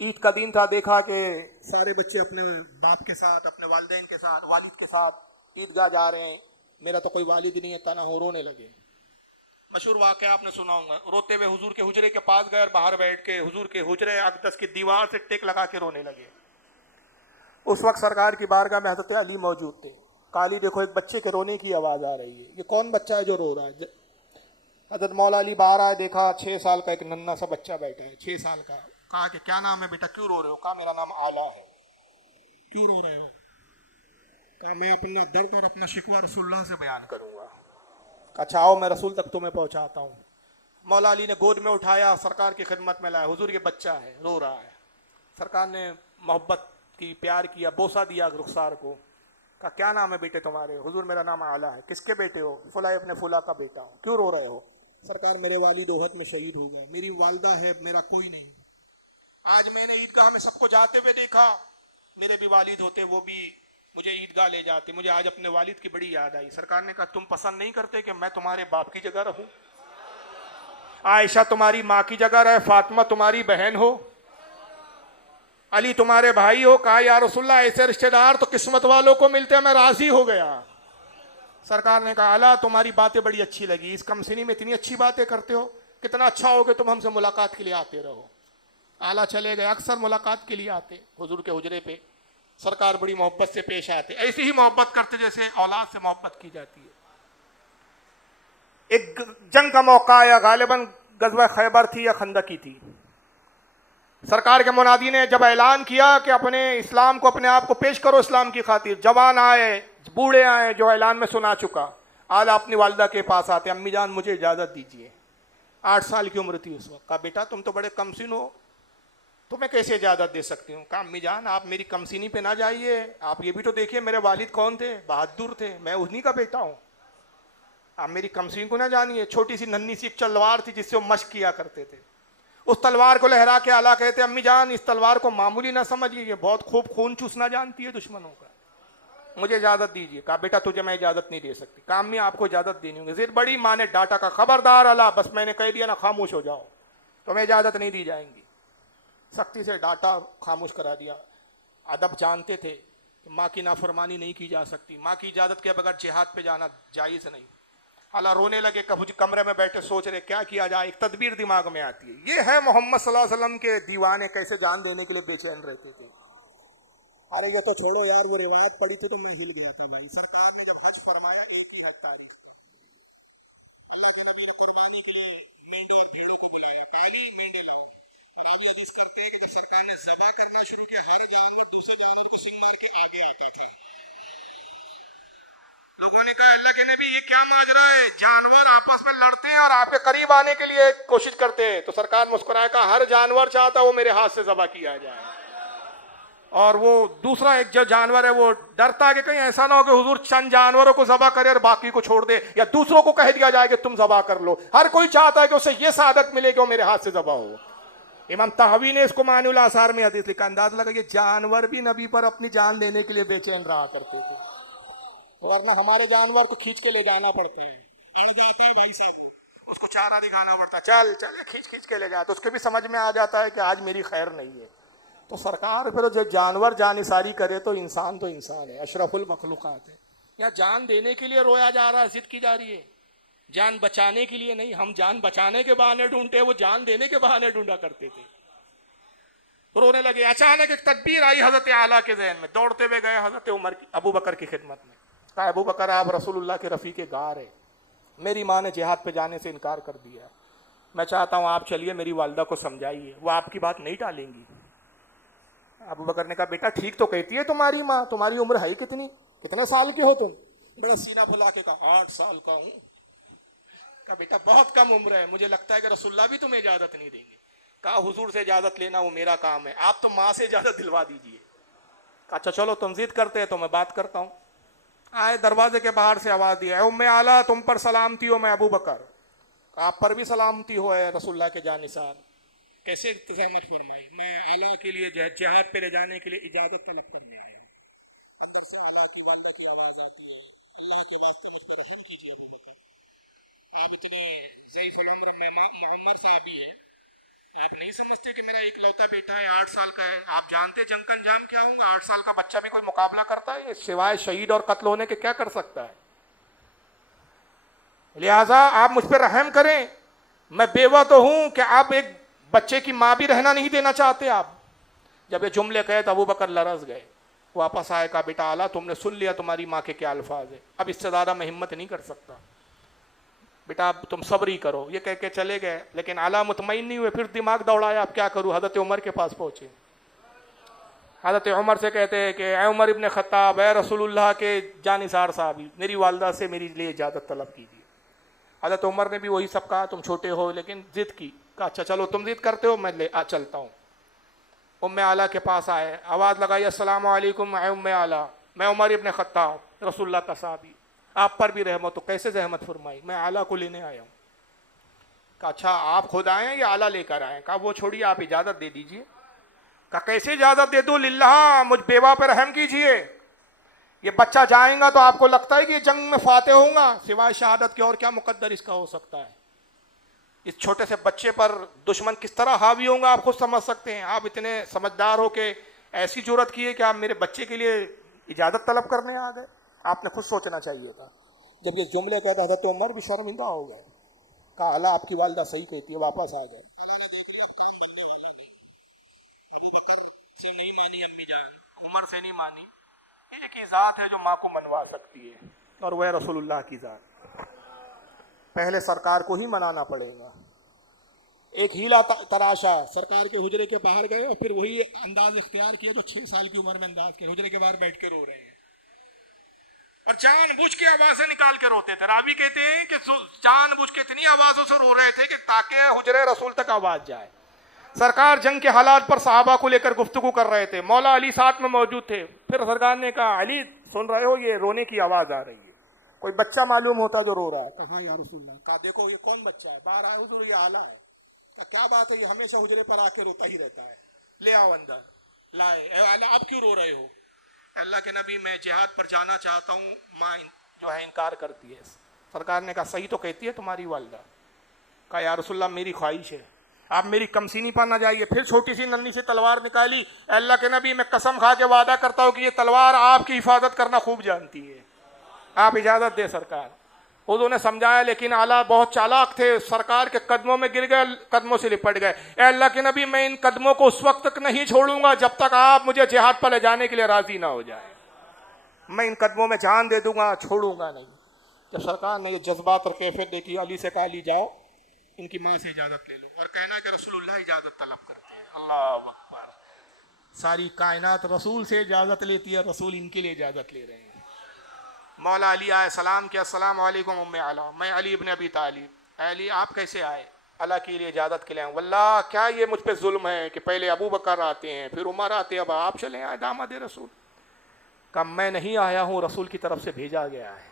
ईद का दिन था, देखा कि सारे बच्चे अपने बाप के साथ, अपने वालिदैन के साथ, वालिद के साथ ईदगाह जा रहे हैं, मेरा तो कोई वालिद नहीं है, तना हो, रोने लगे। मशहूर वाक़या आपने सुना होगा, रोते हुए हुजूर के हुजरे के पास गए और बाहर बैठ के हुजूर के हुजरे अक़दस की दीवार से टेक लगा के रोने लगे। उस वक्त सरकार की बारगाह में हज़रत अली मौजूद थे। काली देखो एक बच्चे के रोने की आवाज़ आ रही है, ये कौन बच्चा है जो रो रहा है? हज़रत मौला अली बाहर आए, देखा 6 साल का एक नन्ना सा बच्चा बैठा है, 6 साल का। कहा कि क्या नाम है बेटा, क्यों रो रहे हो? कहा मेरा नाम आला है। क्यों रो रहे हो? कहा मैं अपना दर्द और अपना शिकवा रसूलुल्लाह से बयान करूँगा। अच्छा आओ मैं रसूल तक तुम्हें पहुँचाता हूँ। मौला अली ने गोद में उठाया, सरकार की खिदमत में लाया, हुजूर ये बच्चा है रो रहा है। सरकार ने मोहब्बत की, प्यार किया, बोसा दिया रुखसार को। कहा क्या नाम है बेटे तुम्हारे? हुजूर मेरा नाम आला है। किसके बेटे हो? फुला अपने फुला का बेटा हूँ। क्यों रो रहे हो? सरकार मेरे वालिद ओहद में शहीद हो गए, मेरी वालदा है, मेरा कोई नहीं। आज मैंने ईदगाह में सबको जाते हुए देखा, मेरे भी वालिद होते वो भी मुझे ईदगाह ले जाते, मुझे आज अपने वालिद की बड़ी याद आई। सरकार ने कहा तुम पसंद नहीं करते कि मैं तुम्हारे बाप की जगह रहूं? आयशा तुम्हारी माँ की जगह रहे, फातिमा तुम्हारी बहन हो, अली तुम्हारे भाई हो। कहा या रसूलल्लाह ऐसे रिश्तेदार तो किस्मत वालों को मिलते हैं, मैं राजी हो गया। सरकार ने कहा अला तुम्हारी बातें बड़ी अच्छी लगी, इस कमसिनी में इतनी अच्छी बातें करते हो, कितना अच्छा हो कि तुम हमसे मुलाकात के लिए आते रहो। आला चले गए, अक्सर मुलाकात के लिए आते हुजूर के हुजरे पे, सरकार बड़ी मोहब्बत से पेश आते, ऐसी ही मोहब्बत करते जैसे औलाद से मोहब्बत की जाती है। एक जंग का मौका आया, गालिबन गज़वा खैबर थी या खंदकी थी। सरकार के मुनादी ने जब ऐलान किया कि अपने इस्लाम को, अपने आप को पेश करो इस्लाम की खातिर, जवान आए, बूढ़े आए, जो ऐलान में सुना चुका, आला अपनी वालदा के पास आते, अम्मी जान मुझे इजाज़त दीजिए। 8 साल की उम्र थी उस वक्त। कहा बेटा तुम तो बड़े कमसिन हो, तुम्हें कैसे इजाज़त दे सकती हूँ? कहा अम्मी जान आप मेरी कमसिनी पे ना जाइए, आप ये भी तो देखिए मेरे वालिद कौन थे, बहादुर थे, मैं उन्हीं का बेटा हूँ। आप मेरी कमसिन को ना जानिए, छोटी सी नन्ही सी एक तलवार थी जिससे वो मश्क किया करते थे, उस तलवार को लहरा के आला कहते अम्मी जान इस तलवार को मामूली ना समझिए, ये बहुत खूब खून चूसना जानती है दुश्मनों का, मुझे इजाज़त दीजिए। कहा बेटा तुझे मैं इजाज़त नहीं दे सकती। कहा अम्मी आपको इजाज़त देनी होगी। जिद बड़ी, माँ ने डांटा, का खबरदार अला, बस मैंने कह दिया ना खामोश हो जाओ, तुम्हें इजाज़त नहीं दी जाएंगी। सख्ती से डांटा, खामोश करा दिया। अदब जानते थे कि माँ की नाफरमानी नहीं की जा सकती, माँ की इजाज़त के बगैर जिहाद पे जाना जायज़ नहीं। अल्लाह रोने लगे, कभी कमरे में बैठे सोच रहे क्या किया जाए, एक तदबीर दिमाग में आती है। ये है मोहम्मद सल्लल्लाहु अलैहि वसल्लम के दीवाने, कैसे जान देने के लिए बेचैन रहते थे। अरे ये तो छोड़ो यार, वो रिवायत पड़ी थी तो मैं हिल गया था भाई। सरकार ने जब हज फरमाया 1 तारीख, सरकार ने ज़बा उन्होंने कहा अल्लाह के नबी ये क्या माजरा है, जानवर आपस में लड़ते हैं और आपके करीब आने के लिए कोशिश करते हैं। तो सरकार मुस्कुराए कहा हर जानवर चाहता है वो मेरे हाथ से ज़बह किया जाए, और वो दूसरा एक जो जानवर है वो डरता है कि कहीं ऐसा ना हो कि हुजूर चंद जानवरों को ज़बह करे और बाकी को छोड़ दे, या दूसरों को कह दिया जाए कि तुम ज़बह कर लो। हर कोई चाहता है कि उसे ये सादत मिले कि वो मेरे हाथ से ज़बह हो। इमाम तहवी ने इसको मानुल आसार में हदीस लिखा। अंदाज लगा ये जानवर भी नबी पर अपनी जान लेने के लिए बेचैन रहा करते थे, वरना हमारे जानवर को खींच के ले जाना पड़ते हैं, जाते हैं भाई साहब, उसको चारा दिखाना पड़ता है, चल चल खींच खींच के ले जाए, तो उसके भी समझ में आ जाता है कि आज मेरी खैर नहीं है। तो सरकार फिर जब जानवर जानिसारी करे तो इंसान है, अशरफुल मखलूकात है। यहाँ जान देने के लिए रोया जा रहा है, जिद की जा रही है, जान बचाने के लिए नहीं। हम जान बचाने के बहाने ढूंढते, वो जान देने के बहाने ढूंढा करते थे। रोने लगे। अचानक एक तदबीर आई हजरत आला के जहन में, दौड़ते हुए गए हजरत उमर अबू बकर की खिदमत में। कहा अबू बकर आप रसूलुल्लाह के रफ़ी के गार है, मेरी माँ ने जिहाद पे जाने से इनकार कर दिया, मैं चाहता हूँ आप चलिए मेरी वालदा को समझाइए, वो आपकी बात नहीं टालेंगी। अबू बकर ने कहा बेटा ठीक तो कहती है तुम्हारी माँ, तुम्हारी उम्र है कितनी, कितने साल के हो तुम? बड़ा सीना फुला के कहा 8 साल का हूँ। कहा बेटा बहुत कम उम्र है, मुझे लगता है कि रसूलुल्लाह भी तुम्हें इजाजत नहीं देंगे। कहा हुजूर से इजाजत लेना वो मेरा काम है, आप तो माँ से इजाजत दिलवा दीजिए। कहा अच्छा चलो तुम जिद करते हैं तो मैं बात करता हूँ। आए, दरवाजे के बाहर से आवाज दिया, उम्मे आला तुम पर सलामती हो, मैं अबू बकर आप पर भी सलामती हो है रसूलुल्लाह के जानिसार। कैसे तज़ामत फरमाई, मैं आला के लिए जिहाद पे ले जाने के लिए इजाजत तलब करने आया। अंदर से आला की वालदा की आवाज आती है, अल्लाह के वास्ते मुझ पर रहम कीजिए अबू बकर, आप इतने ज़ईफ़ुल उम्र मोहम्मद साहब ही है, आप नहीं समझते कि मेरा इकलौता बेटा है, 8 साल का है, आप जानते जंग का अंजाम क्या होगा, 8 साल का बच्चा भी कोई मुकाबला करता है, सिवाय शहीद और कत्ल होने के क्या कर सकता है? लिहाजा आप मुझ पर रहम करें, मैं बेवा तो हूं कि आप एक बच्चे की माँ भी रहना नहीं देना चाहते आप। जब ये जुमले कहे तो अबू बकर लरस गए, वापस आए, कहा बेटा आला तुमने सुन लिया तुम्हारी माँ के क्या अल्फाज है, अब इससे ज़्यादा मैं हिम्मत नहीं कर सकता, बेटा अब तुम सब्र ही करो। ये कह के चले गए, लेकिन आला मुतमईन नहीं हुए, फिर दिमाग दौड़ाया अब क्या करूँ। हज़रत उमर के पास पहुँचे, हज़रत उमर से कहते हैं कि ए उमर इब्न खत्ताब, ए रसूलुल्लाह के जानिसार साहब, मेरी वालदा से मेरी लिए इजाज़त तलब कीजिए। हज़रत उमर ने भी वही सब कहा, तुम छोटे हो लेकिन ज़िद की। कहा अच्छा चलो तुम ज़िद करते हो, मैं चलता हूँ। उम्मे आला के पास आए, आवाज़ लगाई अस्सलामु अलैकुम उम्मे आला, मैं उमर इब्न खत्ताब रसूलुल्लाह का साहबी, आप पर भी रहमत। तो कैसे रहमत फरमाई, मैं आला को लेने आया हूँ। कहा अच्छा आप खुद आए हैं या आला लेकर आए हैं? कहा वो छोड़िए आप इजाज़त दे दीजिए। कहा कैसे इजाज़त दे दूँ, लिल्लाह मुझ बेवा पर रहम कीजिए, ये बच्चा जाएगा तो आपको लगता है कि ये जंग में फाते होगा, सिवाय शहादत के और क्या मुकद्दर इसका हो सकता है? इस छोटे से बच्चे पर दुश्मन किस तरह हावी होगा आप खुद समझ सकते हैं। आप इतने समझदार हो के ऐसी जुर्रत की है कि आप मेरे बच्चे के लिए इजाज़त तलब करने आ गए, आपने खुद सोचना चाहिए था। जब ये जुमले कहता हज़रत उमर भी शर्मिंदा हो गए, कहा अल्लाह आपकी वालदा सही कहती है, वापस आ गए। नहीं मानी अम्मी जान, उमर से नहीं मानी, एक ही ज़ात है जो माँ को मनवा सकती है और वह रसूलुल्लाह की ज़ात। पहले सरकार को ही मनाना पड़ेगा। एक हीला तराशा है, सरकार के हुजरे के बाहर गए और फिर वही अंदाज इख्तियार किया जो 6 साल की उम्र में अंदाज के हुजरे के बाहर बैठ के रो रहे हैं और जानबूझ के आवाजें निकाल के रोते थे। रावी कहते हैं कि जानबूझ के इतनी आवाजों से रो रहे थे कि ताकि हुजरे रसूल तक आवाज जाए। सरकार जंग के हालात पर सहाबा को लेकर गुफ्तगू कर रहे थे, मौला अली साथ में मौजूद थे। फिर सरकार ने कहा अली सुन रहे हो, ये रोने की आवाज आ रही है, कोई बच्चा मालूम होता जो रो रहा है? कहा या रसूलल्लाह। कहा देखो ये कौन बच्चा है, बाहर आए हुजूर ये आला है। क्या बात है, ये हमेशा हुजरे पर आके रोता ही रहता है, ले आओ अंदर। लाए, आप क्यों रो रहे हो? अल्लाह के नबी मैं जिहाद पर जाना चाहता हूँ, माँ जो है इनकार करती है। सरकार ने कहा सही तो कहती है तुम्हारी वालदा। कहा या रसूलल्लाह मेरी ख्वाहिश है आप मेरी कमसीनी पर ना जाइए। फिर छोटी सी नन्ही सी तलवार निकाली, अल्लाह के नबी मैं कसम खा के वादा करता हूँ कि ये तलवार आपकी हिफाजत करना खूब जानती है, आप इजाज़त दे सरकार। हुजूर ने समझाया, लेकिन आला बहुत चालाक थे, सरकार के कदमों में गिर गए, कदमों से लिपट गए। अल्लाह के नबी मैं इन कदमों को उस वक्त तक नहीं छोड़ूंगा जब तक आप मुझे जिहाद पर ले जाने के लिए राजी ना हो जाए, मैं इन कदमों में जान दे दूंगा, छोड़ूंगा नहीं। जब सरकार ने ये जज्बात और कैफियत देखी, अली से कहा ली जाओ इनकी माँ से इजाज़त ले लो और कहना कि रसूलुल्लाह इजाज़त तलब करते हैं। अल्लाह अकबर, सारी कायनात रसूल से इजाज़त लेती है, रसूल इनके लिए इजाज़त ले रहे हैं। मौला अली आए, सलाम किया, अस्सलाम वालेकुम उम्मे आला, मैं अली इब्न अबी तालिब। अली आप कैसे आए? अल्लाह के लिए इजाज़त के लिए आए। वल्लाह क्या ये मुझ पे जुल्म है कि पहले अबू बकर आते हैं, फिर उमर आते हैं, अब आप चले आए दामाद रसूल। कहा मैं नहीं आया हूँ, रसूल की तरफ से भेजा गया है।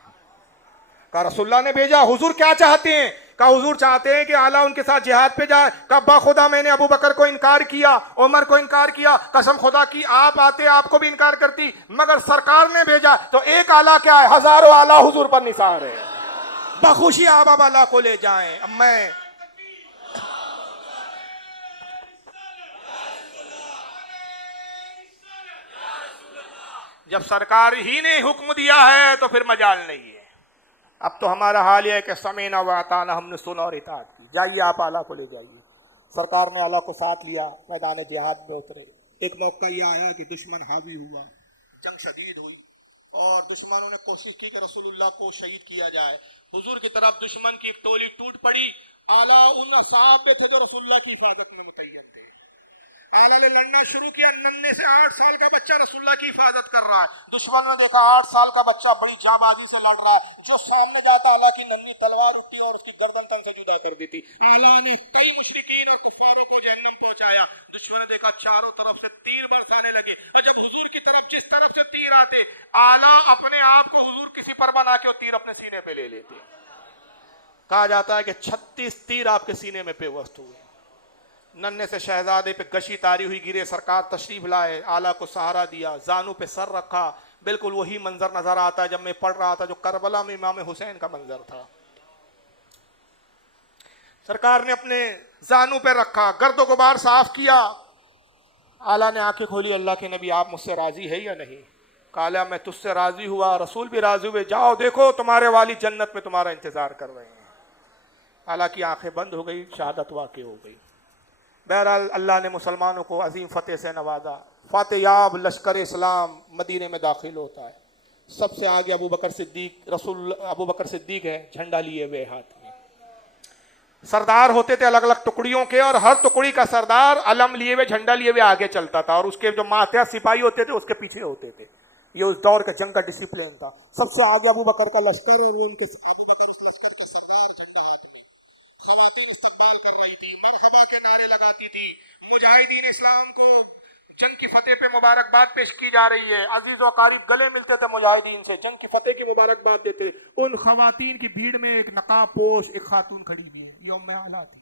कहा रसूलुल्लाह ने भेजा। हुजूर क्या चाहते हैं? कहा हुजूर चाहते हैं कि आला उनके साथ जिहाद पे जाए। कहा बाखुदा मैंने अबू बकर को इनकार किया, उमर को इनकार किया, कसम खुदा की आप आते आपको भी इनकार करती, मगर सरकार ने भेजा तो एक आला क्या है, हजारों आला हुजूर पर निसार है। बखुशी आप अब आला को ले जाएं। अब मैं जब सरकार ही ने हुक्म दिया है तो फिर मजाल नहीं है। अब तो हमारा हाल यह है कि समीना व अताना, हमने सुना और इताअत की। जाइए आप आला को ले जाइए। सरकार ने आला को साथ लिया, मैदान जिहाद में उतरे। एक मौका यह आया कि दुश्मन हावी हुआ, जंग शदीद हुई और दुश्मनों ने कोशिश की कि रसूलुल्लाह को शहीद किया जाए। हुजूर की तरफ दुश्मन की एक टोली टूट पड़ी। आला उन असहाब पे थे जो रसूलुल्लाह की हिफाजत में मुतय्यन थे। आला ने लड़ना शुरू किया। नन्हे से 8 साल का बच्चा रसूलुल्लाह की हिफाजत कर रहा है। दुश्मन ने देखा 8 साल का बच्चा बड़ी जाबाजी से लड़ रहा है, जो सामने जाता आला की नन्ही तलवार उठती और उसकी गर्दन तन से जुदा कर देती। आला ने कई मुशरिकीन और कुफ्फारों को जहन्नम पहुंचाया। दुश्मन ने देखा चारों तरफ से तीर बरसाने लगे और जब हुजूर की तरफ जिस तरफ से तीर आते, आला अपने आप को हुजूर किसी पर बना के तीर अपने सीने पे ले लेते। कहा जाता है कि 36 तीर आपके सीने में पेवस्त हुए। नन्हे से शहजादे पे गशी तारी हुई गिरे। सरकार तशरीफ लाए, आला को सहारा दिया, जानू पे सर रखा। बिल्कुल वही मंजर नजर आता है जब मैं पढ़ रहा था जो करबला में इमाम हुसैन का मंजर था। सरकार ने अपने जानू पे रखा, गर्दो गुबार साफ किया। आला ने आंखें खोली, अल्लाह के नबी आप मुझसे राजी है या नहीं? काला मैं तुझसे राजी हुआ, रसूल भी राजी हुए, जाओ देखो तुम्हारे वाली जन्नत में तुम्हारा इंतजार कर रहे हैं। आला की आंखें बंद हो गई, शहादत वाक़ई हो गई। बहरहाल अल्लाह ने मुसलमानों को अजीम फतेह से नवाजा। फातेयाब लश्कर इस्लाम मदीने में दाखिल होता है। सबसे आगे अबू बकर सिद्दीक, रसूल अबू बकर सिद्दीक है, झंडा लिए हुए हाथ में। सरदार होते थे अलग अलग टुकड़ियों के और हर टुकड़ी का सरदार अलम लिए हुए, झंडा लिए हुए आगे चलता था और उसके जो मातहत सिपाही होते थे उसके पीछे होते थे। ये उस दौर का जंग का डिसिप्लिन था। सबसे आगे अबू बकर का लश्कर और उनके मुजाहिदीन इस्लाम को जंग की फतेह पे मुबारकबाद पेश की जा रही है। अजीज और कारीब गले मिलते थे मुजाहिदीन से, जंग की फतेह की मुबारकबाद देते। उन खवातीन की भीड़ में एक नकाब पोश एक खातून खड़ी हुई है, ये उम्मे आला थी।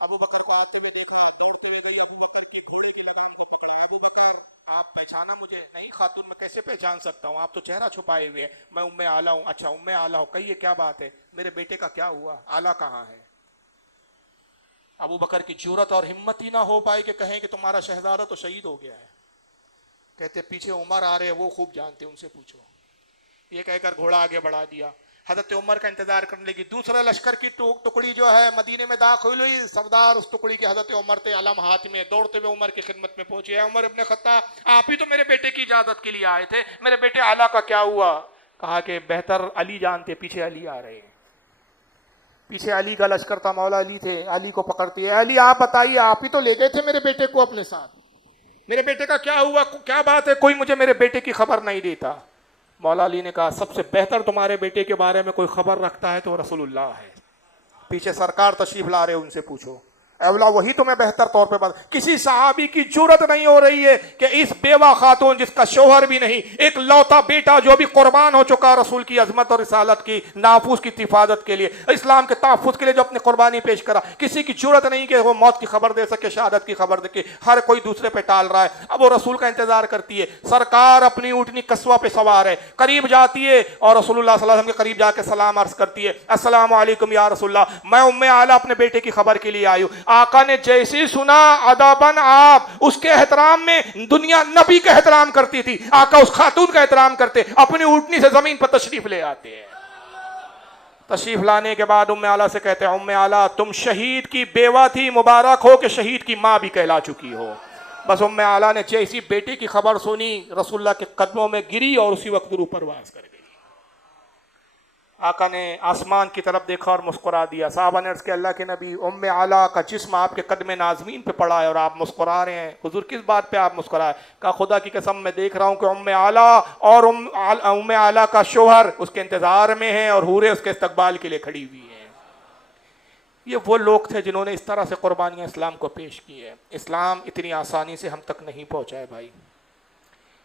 अबू बकर को आते हुए देखा, दौड़ते हुए गई, अबू बकर की घोड़ी की लगाम से पकड़ा। अबू बकर आप पहचाना मुझे? नहीं खातून मैं कैसे पहचान सकता हूँ, आप तो चेहरा छुपाए हुए हैं। मैं उम्मे आला हूँ। अच्छा उम्मे आला हो, कहिए क्या बात है, मेरे बेटे का क्या हुआ, आला कहाँ है? अबू बकर की जुर्रत और हिम्मत ही ना हो पाई कि कहें कि तुम्हारा शहजादा तो शहीद हो गया है। कहते पीछे उमर आ रहे हैं, वो खूब जानते, उनसे पूछो। ये कहकर घोड़ा आगे बढ़ा दिया। हजरत उमर का इंतजार करने लगी। दूसरा लश्कर की टुकड़ी जो है मदीने में दाखिल हुई। सरदार उस टुकड़ी के हजरत उमर थे, अलम हाथ में, दौड़ते हुए उमर की खिदमत में पहुंचे। उमर इब्न खत्ताब आप ही तो मेरे बेटे की इजाजत के लिए आए थे, मेरे बेटे आला का क्या हुआ? कहा कि बेहतर अली जानते, पीछे अली आ रहे हैं। पीछे अली का लश्कर था, मौला अली थे। अली को पकड़ती है, अली आप बताइए, आप ही तो ले गए थे मेरे बेटे को अपने साथ, मेरे बेटे का क्या हुआ, क्या बात है, कोई मुझे मेरे बेटे की खबर नहीं देता। मौला अली ने कहा सबसे बेहतर तुम्हारे बेटे के बारे में कोई खबर रखता है तो रसूलुल्लाह है। पीछे सरकार तशरीफ ला रहे, उनसे पूछो, अवला वही तुम्हें बेहतर तौर पे बात। किसी सहाबी की जुर्रत नहीं हो रही है कि इस बेवा खातून जिसका शोहर भी नहीं, एक लौता बेटा जो भी कुर्बान हो चुका रसूल की अजमत और रिसालत की नाफूस की हिफाजत के लिए, इस्लाम के तहफ़्फ़ुज़ के लिए जो अपनी कुर्बानी पेश करा, किसी की जुर्रत नहीं कि वो मौत की खबर दे सके, शहादत की खबर दे के। हर कोई दूसरे पे टाल रहा है। अब वो रसूल का इंतजार करती है। सरकार अपनी ऊँटनी कस्वा पे सवार है, करीब जाती है और रसूलुल्लाह सल्लल्लाहु अलैहि वसल्लम के करीब जाके सलाम अर्ज करती है, अस्सलामु अलैकुम या रसूलल्लाह, मैं उम्मे आला अपने बेटे की खबर के लिए आई हूँ। आका ने जैसी सुना अदबन आप उसके एहतराम में दुनिया नबी का एहतराम करती थी, आका उस खातून का एहतराम करते, अपनी ऊँटनी से जमीन पर तशरीफ ले आते हैं। तशरीफ लाने के बाद उम्मे आला से कहते हैं, उम्मे आला तुम शहीद की बेवा थी, मुबारक हो कि शहीद की माँ भी कहला चुकी हो। बस उम्मे आला ने जैसी बेटी की खबर सुनी, रसूलुल्लाह के कदमों में गिरी और उसी वक्त रूह परवास कर गई। आका ने आसमान की तरफ देखा और मुस्कुरा दिया। साहबा ने अर्ज़ किया अल्लाह के नबी, उम्मे आला का जिस्म आपके कदम नाज़मीन पे पड़ा है और आप मुस्कुरा रहे हैं, हुजूर किस बात पे आप मुस्कुराए? कहा खुदा की कसम मैं देख रहा हूँ कि उम्मे आला और उम्मे आला का शोहर उसके इंतज़ार में है और हूरें उसके इस्तकबाल के लिए खड़ी हुई हैं। ये वो लोग थे जिन्होंने इस तरह से कुर्बानियाँ इस्लाम को पेश की है। इस्लाम इतनी आसानी से हम तक नहीं पहुँचा है भाई।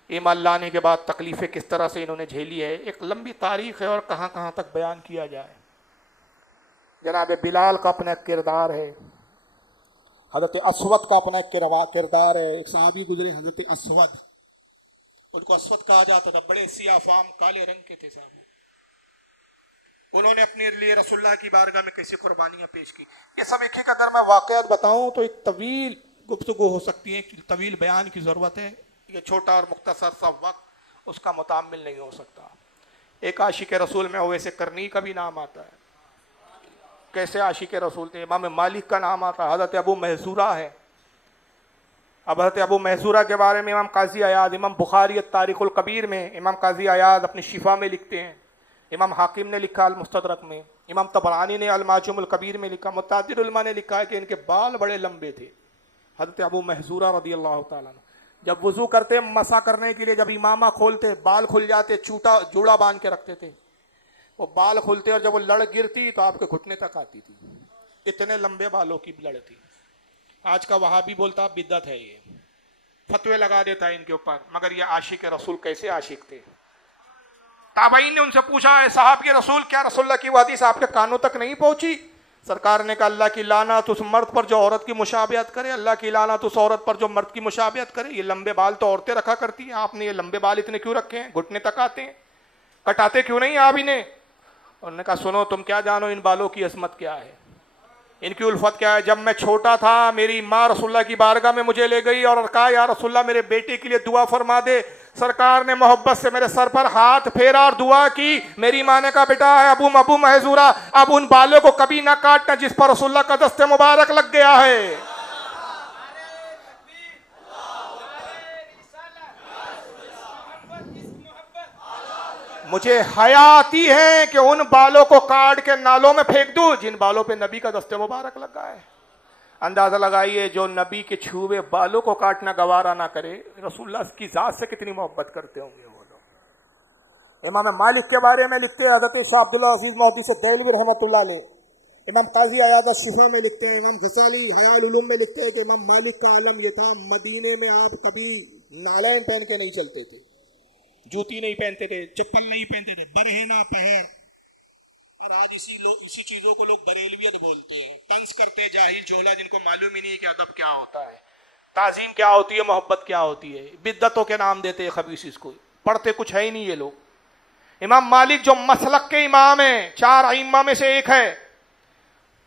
ईमान लाने के बाद तकलीफ़ें किस तरह से इन्होंने झेली है, एक लंबी तारीख़ है और कहाँ कहाँ तक बयान किया जाए। जनाब बिलाल का अपना एक किरदार है, हज़रत असवद का अपना एक किरदार है। एक सहाबी गुजरे हज़रत असवद, उनको असवद कहा जाता था, बड़े सियाफाम काले रंग के थे साहब। उन्होंने अपने लिए रसूलुल्लाह की बारगाह में कैसी कुर्बानियाँ पेश की। ये सब एक एक अगर मैं वाक़यात बताऊँ तो एक तवील गुफ्तगू हो सकती है, तवील बयान की ज़रूरत है। ये छोटा और मुख्तसर सा वक्त उसका मुतामिल नहीं हो सकता। एक आशिक रसूल में ओवैसे करनी का भी नाम आता है। कैसे आशिक रसूल थे? इमाम मालिक का नाम आता है, हज़रत अबू महसूरा है। अब हज़रत अबू महसूरा के बारे में इमाम काजी अयाद, इमाम बुखारी तारीख़ुल कबीर में इमाम काजी अयाद अपनी शिफा में लिखते हैं, इमाम हाकिम ने लिखा अल मुस्तदरक में, इमाम तबरानी ने अल माजूमुल कबीर में लिखा, मुतादिद उलमा ने लिखा है कि इनके बाल बड़े लंबे थे। हज़रत अबू महसूरा रज़ियल्लाहु ताला अन्हु जब वज़ू करते, मसा करने के लिए जब इमामा खोलते, बाल खुल जाते, चूटा जूड़ा बांध के रखते थे। वो बाल खुलते और जब वो लड़ गिरती तो आपके घुटने तक आती थी। इतने लंबे बालों की लड़ थी। आज का वहाबी बोलता बिद्दत है, ये फतवे लगा देता है इनके ऊपर। मगर ये आशिक रसूल कैसे आशिक थे? ताबईन ने उनसे पूछा, है साहब के रसूल, क्या रसूलुल्लाह की वो हदीस आपके कानों तक नहीं पहुंची? सरकार ने कहा अल्लाह की लानत उस मर्द पर जो औरत की मुशाबियत करे, अल्लाह की लानत उस औरत पर जो मर्द की मुशाबियत करे। ये लंबे बाल तो औरतें रखा करती हैं, आपने ये लंबे बाल इतने क्यों रखे हैं? घुटने तक आते हैं, कटाते क्यों नहीं आप इन्हें? उन्होंने कहा सुनो, तुम क्या जानो इन बालों की असमत क्या है, इनकी उल्फत क्या है। जब मैं छोटा था मेरी माँ रसूलुल्लाह की बारगाह में मुझे ले गई और कहा या रसूलुल्लाह मेरे बेटे के लिए दुआ फरमा दे। सरकार ने मोहब्बत से मेरे सर पर हाथ फेरा और दुआ की। मेरी माँ ने कहा बेटा है अबू महजूरा, अब उन बालों को कभी ना काटना जिस पर रसूलुल्लाह का दस्ते मुबारक लग गया है। मुझे हया आती है कि उन बालों को काट के नालों में फेंक दूं जिन बालों पे नबी का दस्ते मुबारक लगा है। अंदाजा लगाइए, जो नबी के छुए बालों को काटना गवारा ना करे, रसूलुल्लाह की जात से कितनी मोहब्बत करते होंगे वो लोग। इमाम मालिक के बारे में लिखते हैं हज़रत शाह अब्दुल्लाह अज़ीज़ मुहद्दिस देहलवी रहमतुल्लाह अलैह, इमाम काजी अयाद शिफा में लिखते हैं, इमाम गज़ाली हयाल उलूम में लिखते हैं कि इमाम मालिक का आलम यह था, मदीने में आप कभी नालैन पहन के नहीं चलते थे, जूती नहीं पहनते थे, चप्पल नहीं पहनते थे, बरहेना पहन। और आज इसी चीजों को लोग बरेलवियत बोलते हैं, तंज करते हैं जाहिल चोला, जिनको मालूम ही नहीं कि अदब क्या होता है, ताजीम क्या होती है, मोहब्बत क्या होती है। बिद्दतों के नाम देते हैं खबीस इसको, पढ़ते कुछ है ही नहीं ये लोग। इमाम मालिक जो मसलक के इमाम है, 4 अइम्मा में से एक है,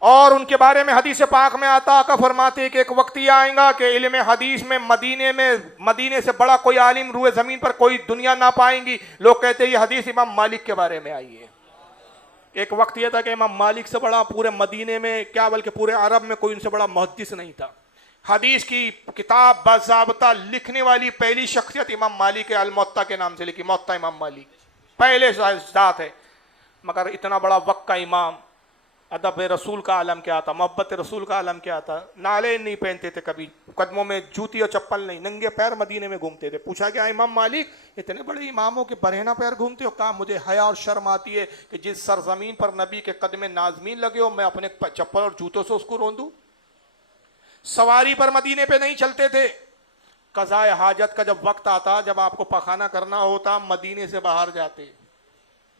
और उनके बारे में हदीस पाक में आता आका फरमाते कि एक वक्त ये आएगा कि इल्म हदीस में मदीने से बड़ा कोई आलिम रूए ज़मीन पर कोई दुनिया ना पाएंगी। लोग कहते हैं ये हदीस इमाम मालिक के बारे में आई है। एक वक्त यह था कि इमाम मालिक से बड़ा पूरे मदीने में क्या बल्कि पूरे अरब में कोई उनसे बड़ा मुहद्दिस नहीं था। हदीस की किताब बाज़ाब्ता लिखने वाली पहली शख्सियत इमाम मालिक है, अल-मुअत्ता के नाम से लिखी, मुअत्ता इमाम मालिक पहले जात है। मगर इतना बड़ा वक्त का इमाम, अदब रसूल का आलम क्या था, मोहब्बत रसूल का आलम क्या था। नाले नहीं पहनते थे, कभी कदमों में जूती और चप्पल नहीं, नंगे पैर मदीने में घूमते थे। पूछा गया इमाम मालिक इतने बड़े इमामों के बरहना पैर घूमते हो? कहा मुझे हया और शर्म आती है कि जिस सरजमीन पर नबी के कदम नाज़मीन लगे हो मैं अपने चप्पल और जूतों से उसको रोंदूं। सवारी पर मदीने पे नहीं चलते थे। कज़ाए हाजत का जब वक्त आता, जब आपको पखाना करना होता, मदीने से बाहर जाते,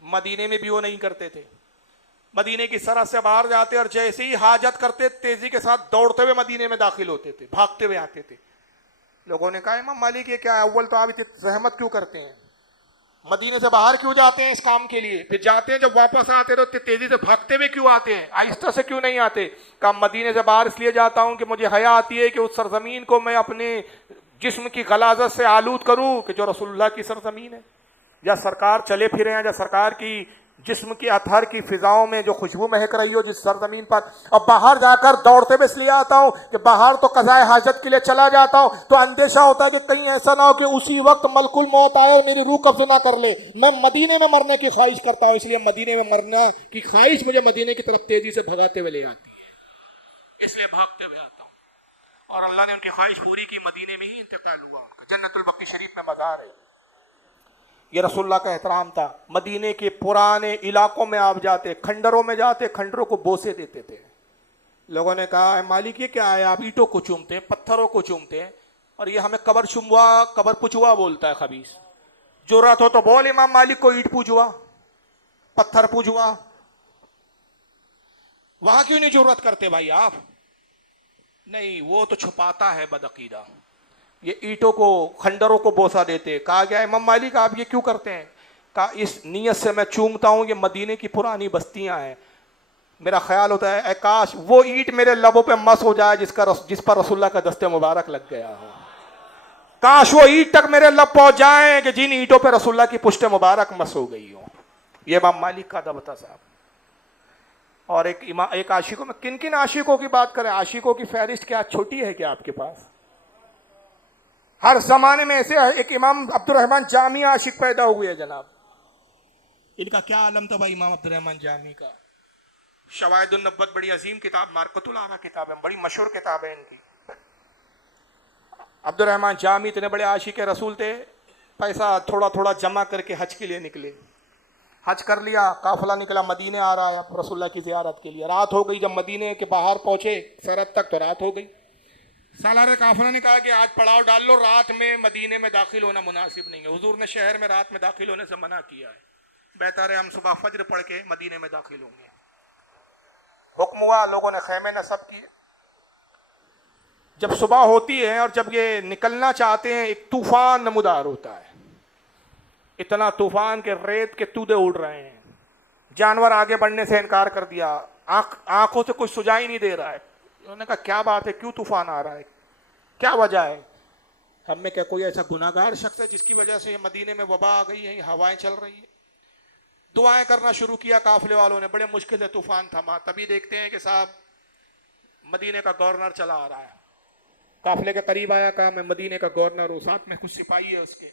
मदीने में भी वो नहीं करते थे, मदीने की सरहद से बाहर जाते और जैसे ही हाजत करते तेजी के साथ दौड़ते हुए मदीने में दाखिल होते थे, भागते हुए आते थे। लोगों ने कहा इमाम मालिक ये क्या है, अव्वल तो आप इतनी रहमत क्यों करते हैं, मदीने से बाहर क्यों जाते हैं इस काम के लिए, फिर जाते हैं जब वापस आते तो तेजी से भागते हुए क्यों आते हैं, आहिस्ता से क्यों नहीं आते? कहा मदीने से बाहर इसलिए जाता हूँ कि मुझे हया आती है कि उस सरजमीन को मैं अपने जिस्म की गलाजत से आलूद करूँ कि जो रसूलुल्लाह की सरजमीन है, या सरकार चले फिरे हैं, या सरकार की जिस्म की अतहर की फिजाओं में जो खुशबू महक रही हो जिस सरजमीन पर, और बाहर जाकर दौड़ते में इसलिए आता हूँ कि बाहर तो कज़ाए हाजत के लिए चला जाता हूँ तो अंदेशा होता है कि कहीं ऐसा ना हो कि उसी वक्त मलकुल मौत आए और मेरी रूह कब्ज़ ना कर ले। मैं मदीने में मरने की ख्वाहिश करता हूँ, इसलिए मदीने में मरना की ख्वाहिश मुझे मदीने की तरफ तेजी से भगाते हुए ले आती है, इसलिए भागते हुए आता हूँ। और अल्लाह ने उनकी ख्वाहिश पूरी की, मदीने में ही इंतकाल हुआ उनका, जन्नतुल बकी शरीफ में मज़ार है। ये रसूलुल्लाह का एहतराम था। मदीने के पुराने इलाकों में आप जाते, खंडरों में जाते, खंडरों को बोसे देते थे। लोगों ने कहा मालिक ये क्या है, आप ईंटों को चूमते, पत्थरों को चूमते, और ये हमें कबर चुमवा कबर पुचवा बोलता है खबीस। जुर्रत हो तो बोल इमाम मालिक को ईंट पूजवा पत्थर पूजवा। वहां क्यों नहीं जुर्रत करते भाई आप? नहीं, वो तो छुपाता है बदअकीदा। ये ईंटों को खंडरों को बोसा देते। कहा गया इमाम मालिक आप ये क्यों करते हैं? कहा इस नीयत से मैं चूमता हूं, ये मदीने की पुरानी बस्तियां हैं, मेरा ख्याल होता है काश वो ईंट मेरे लबों पे मस हो जाए जिस पर रसूलुल्लाह का दस्ते मुबारक लग गया हो। काश वो ईंट तक मेरे लब पहुंच जाए कि जिन ईंटों पे रसूलुल्लाह की पुश्ते मुबारक मस हो गई हो। ये इमाम मालिक का अदब था साहब। और एक आशिकों में किन किन आशिकों की बात करें? आशिकों की फहरिस्त क्या छोटी है क्या आपके पास? हर जमाने में ऐसे एक इमाम अब्दुर्रहमान जामी आशिक पैदा हुए हैं जनाब। इनका क्या आलम था भाई इमाम अब्दुर्रहमान जामी का। शवाहिदुन नब्वत बड़ी अजीम किताब, मारकतुल आमा किताब है, बड़ी मशहूर किताब है इनकी। अब्दुर्रहमान जामी इतने बड़े आशिक रसूल थे, पैसा थोड़ा थोड़ा जमा करके हज के लिए निकले। हज कर लिया, काफिला निकला, मदीने आ रहा है रसूलुल्लाह की ज़ियारत के लिए। रात हो गई, जब मदीने के बाहर पहुंचे सरहद तक तो रात हो गई। सालार काफिला ने कहा कि आज पड़ाव डाल लो, रात में मदीने में दाखिल होना मुनासिब नहीं है। हुजूर ने शहर में रात में दाखिल होने से मना किया है, बेहतर है हम सुबह फज्र पढ़ के मदीने में दाखिल होंगे। हुक्म हुआ, लोगों ने खैमे नसब किए। जब सुबह होती है और जब ये निकलना चाहते हैं, एक तूफान नमूदार होता है, इतना तूफान के रेत के तूदे उड़ रहे हैं। जानवर आगे बढ़ने से इनकार कर दिया, आंखों से कुछ सुझाई नहीं दे रहा है। उन्होंने कहा क्या बात है, क्यों तूफान आ रहा है, क्या वजह है? हम में क्या कोई ऐसा गुनाहगार शख्स है जिसकी वजह से मदीने में वबा आ गई है, हवाएं चल रही है? दुआएं करना शुरू किया काफिले वालों ने, बड़े मुश्किल से तूफान थमा। तभी देखते हैं कि साहब मदीने का गवर्नर चला आ रहा है, काफिले के करीब आया, कहा मैं मदीने का गवर्नर हूँ, साथ में कुछ सिपाही है उसके।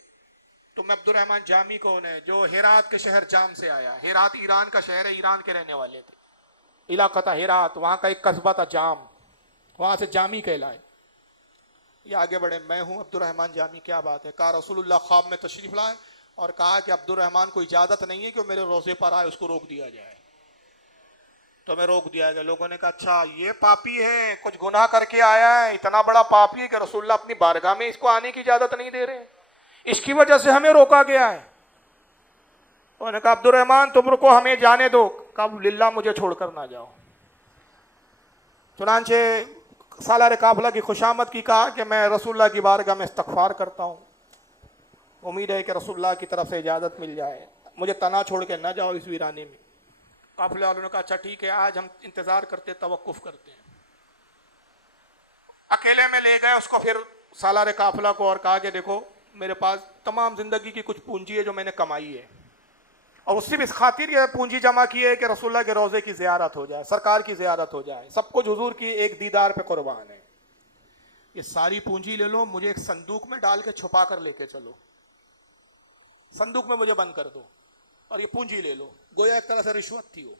तो मैं अब्दुर्रहमान जामी कौन है, जो हेरात के शहर जाम से आया। हेरात ईरान का शहर है, ईरान के रहने वाले थे, इलाका था हेरात, वहां का एक कस्बा था जाम, वहां से जामी कहलाए। ये आगे बढ़े, मैं हूं अब्दुर्रहमान जामी, क्या बात है? कहा रसूलुल्लाह ख्वाब में तशरीफ लाए और कहा कि अब्दुर्रहमान को इजाजत नहीं है कि मेरे रोजे पर आए, उसको रोक दिया जाए। तो मैं रोक दिया गया। लोगों ने कहा अच्छा ये पापी है, कुछ गुनाह करके आया है, इतना बड़ा पापी है कि रसूलुल्लाह अपनी बारगाह में इसको आने की इजाजत नहीं दे रहे, इसकी वजह से हमें रोका गया है। उन्होंने कहा अब्दुर्रहमान तुम रुको, हमें जाने दो। कहा लिल्लाह मुझे छोड़कर ना जाओ। चुनांचे सालार काफिला की खुशामद की, कहा कि मैं रसूलुल्लाह की बारगाह में इस्तगफार करता हूँ, उम्मीद है कि रसूलुल्लाह की तरफ से इजाज़त मिल जाए, मुझे तना छोड़ के ना जाओ इस वीराने में। काफिले वालों ने कहा अच्छा ठीक है, आज हम इंतज़ार करते, तवक्कुफ करते हैं। अकेले में ले गए उसको फिर सालार काफिला को, और कहा कि देखो मेरे पास तमाम ज़िंदगी की कुछ पूंजी है जो मैंने कमाई है, और उससे भी इस खातिर यह पूंजी जमा की है कि रसूलुल्लाह के रोज़े की ज़ियारत हो जाए, सरकार की ज़ियारत हो जाए, सब कुछ हुजूर की एक दीदार पे कुर्बान है। ये सारी पूंजी ले लो, मुझे एक संदूक में डाल के छुपा कर लेके चलो, संदूक में मुझे बंद कर दो और ये पूंजी ले लो। गोया एक तरह से रिश्वत थी वो।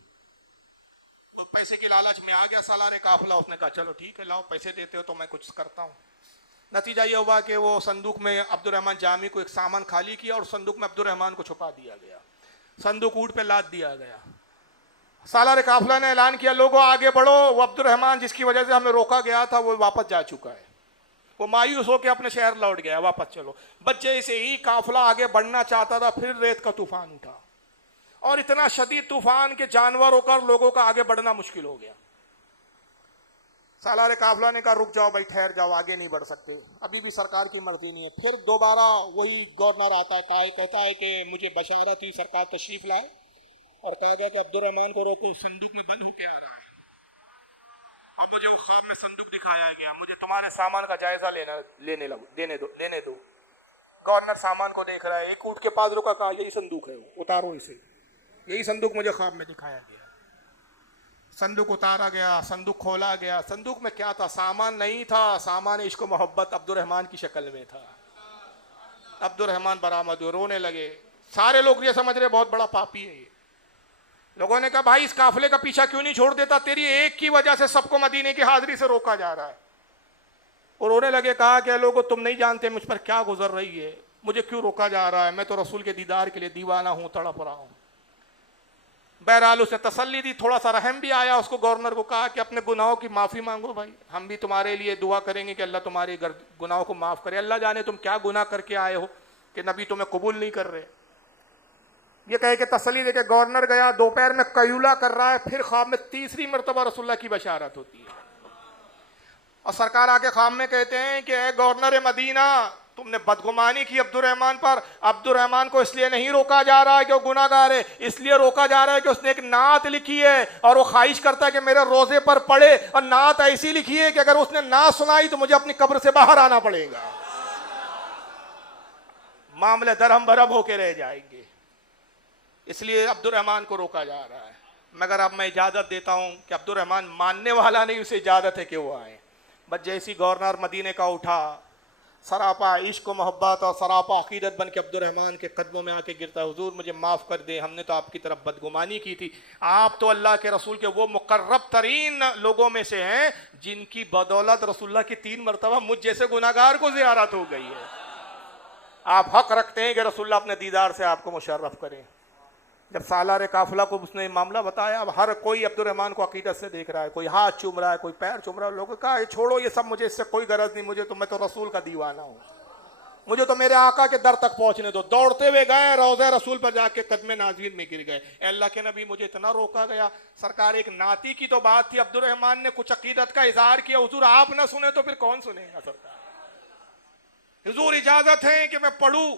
तो पैसे के लालच में आ गया सालार काफिला, उसने कहा चलो ठीक है लाओ, पैसे देते हो तो मैं कुछ करता हूँ। नतीजा ये हुआ कि वो संदूक में अब्दुर्रहमान जामी को एक सामान खाली किया और संदूक में अब्दुर्रहमान को छुपा दिया गया, संदूक ऊंट पे लाद दिया गया। सालार काफिला ने ऐलान किया लोगों आगे बढ़ो, वो अब्दुर्रहमान जिसकी वजह से हमें रोका गया था वो वापस जा चुका है, वो मायूस होकर अपने शहर लौट गया, वापस चलो। बच्चे से ही काफिला आगे बढ़ना चाहता था, फिर रेत का तूफान उठा और इतना शदीद तूफान के जानवर होकर लोगों का आगे बढ़ना मुश्किल हो गया। सालार काफिला ने कहा रुक जाओ भाई, ठहर जाओ, आगे नहीं बढ़ सकते, अभी भी सरकार की मर्जी नहीं है। फिर दोबारा वही गवर्नर आता था, कहता है कि मुझे बशारत हुई, सरकार तशरीफ लाए और कहा गया कि अब्दुर्रहमान को रोको, संदूक में बंद होकर आ रहा है। और मुझे वो ख्वाब में संदूक दिखाया गया, मुझे तुम्हारे सामान का जायजा लेने दो। गवर्नर सामान को देख रहा है, एक ऊंट के पास रुका, कहा यही संदूक है, उतारो इसे। यही संदूक मुझे ख्वाब में दिखाया गया। संदूक उतारा गया, संदूक खोला गया। संदूक में क्या था? सामान नहीं था, सामान इश्क मोहब्बत अब्दुर्रहमान की शक्ल में था। अब्दुर्रहमान बरामद हुए, रोने लगे। सारे लोग ये समझ रहे बहुत बड़ा पापी है ये। लोगों ने कहा भाई इस काफिले का पीछा क्यों नहीं छोड़ देता, तेरी एक की वजह से सबको मदीने की हाजिरी से रोका जा रहा है। और रोने लगे, कहा कि लोगों तुम नहीं जानते मुझ पर क्या गुजर रही है, मुझे क्यों रोका जा रहा है, मैं तो रसूल के दीदार के लिए दीवाना हूं, तड़प रहा हूं। बहरहाल उसने तसल्ली दी, थोड़ा सा रहम भी आया उसको। गवर्नर को कहा कि अपने गुनाहों की माफ़ी मांगो भाई, हम भी तुम्हारे लिए दुआ करेंगे कि अल्लाह तुम्हारे गुनाहों को माफ़ करे। अल्लाह जाने तुम क्या गुनाह करके आए हो कि नबी तुम्हें कबूल नहीं कर रहे। ये कहे कि तसल्ली दे के गवर्नर गया, दोपहर में कयूला कर रहा है, फिर ख्वाब में तीसरी मरतबा रसूलुल्लाह की बशारत होती है। और सरकार आके ख्वाब में कहते हैं कि ए गवर्नर मदीना, तुमने बदगुमानी की अब्दुर्रहमान पर। अब्दुर्रहमान को इसलिए नहीं रोका जा रहा है कि वो गुनाहगार है, इसलिए रोका जा रहा है कि उसने एक नात लिखी है और वो ख्वाहिश करता है कि मेरे रोजे पर पढ़े। और नात ऐसी लिखी है कि अगर उसने ना सुनाई तो मुझे अपनी कब्र से बाहर आना पड़ेगा, मामले दरहम बरहम होके रह जाएंगे। इसलिए अब्दुर्रहमान को रोका जा रहा है। मगर अब मैं इजाजत देता हूं कि अब्दुर्रहमान मानने वाला नहीं, उसे इजाजत है कि वो आए। बस जैसी गवर्नर मदीने का उठा, सरापा इश्क मोहब्बत और सरापा अकीदत बन के अब्दुर्रहमान के कदमों में आके गिरता, हुजूर मुझे माफ़ कर दे, हमने तो आपकी तरफ बदगुमानी की थी। आप तो अल्लाह के रसूल के वो मुकर्रब तरीन लोगों में से हैं जिनकी बदौलत रसूलुल्लाह की 3 मरतबा मुझ जैसे गुनाहगार को ज़ियारत हो गई है। आप हक रखते हैं कि रसूलुल्लाह अपने दीदार से आपको मुशर्रफ करें। जब सालार काफिला को उसने मामला बताया, अब हर कोई अब्दुर्रहमान को अकीदत से देख रहा है, कोई हाथ चूम रहा है, कोई पैर चूम रहा है। लोगों कहा ये छोड़ो ये सब, मुझे इससे कोई गरज नहीं, मुझे तो, मैं तो रसूल का दीवाना हूँ, मुझे तो मेरे आका के दर तक पहुंचने दो। दौड़ते हुए गए, रोज़े रसूल पर जाके कदमे नाज़रीन में गिर गए। अल्लाह के नबी मुझे इतना रोका गया। सरकार एक नाती की तो बात थी, अब्दुर्रहमान ने कुछ अकीदत का इजहार किया, हुजूर आप ना सुने तो फिर कौन सुनेगा सरकार, हुजूर इजाजत है कि मैं पढ़ूं।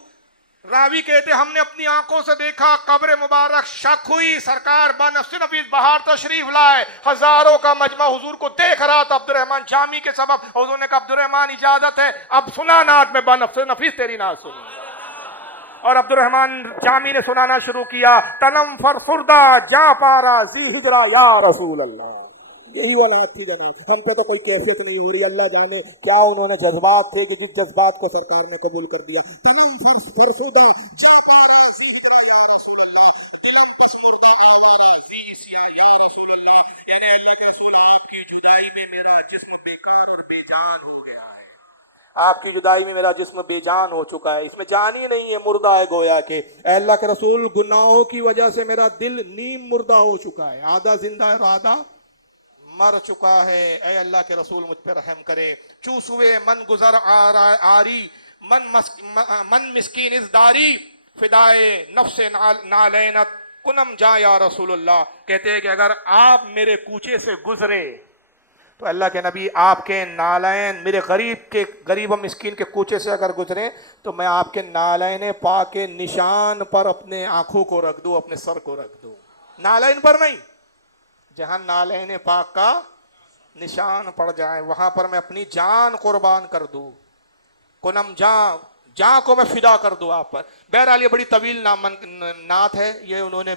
रावी कहते हमने अपनी आंखों से देखा, कब्र मुबारक शक हुई, सरकार बनफ्स नफीस बाहर तशरीफ लाए, हजारों का मजमा हुजूर को देख रहा था। अब्दुर्रहमान जामी के सबब हुजूर ने कहा अब्दुर्रहमान इजाजत है, अब सुना नात में बनफ्स नफीस तेरी नात सुनी। और अब्दुर्रहमान जामी ने सुनाना शुरू किया, तनम फरफुरदा जा पारा जी हिजरा या रसूल अल्लाह। यही वाला थी जनाब, हम पे तो कोई कैफियत नहीं हो रही, अल्लाह जाने क्या उन्होंने जज्बात थे कि जिस जज्बात को सरकार ने कबूल कर दिया। आपकी जुदाई में मेरा जिस्म बेजान हो चुका है, इसमें जान ही नहीं है, मुर्दा है गोया के। अल्लाह के रसूल गुनाहों की वजह से मेरा दिल नीम मुर्दा हो चुका है, आधा जिंदा है आधा मर चुका है। ऐ अल्लाह के रसूल मुझ पर रहम करे। चूसुए मन गुजर आरी मन मिस्कीन इस दारी फिदाए नफ्से नालैनत कुनम जा या रसूलुल्लाह। कहते हैं कि अगर आप मेरे कूचे से गुजरे तो अल्लाह के नबी आपके नालैन, मेरे गरीब और मिस्कीन के कूचे से अगर गुजरे तो मैं आपके नालैन पा के निशान पर अपने आंखों को रख दूं, अपने सर को रख दूं। नालैन पर नहीं, जहां नालैन पाक का निशान पड़ जाए वहां पर मैं अपनी जान कुर्बान कर दूं। कुनम जान को मैं फिदा कर दूं आप पर। बहरहाल ये बड़ी तवील नात है, ये उन्होंने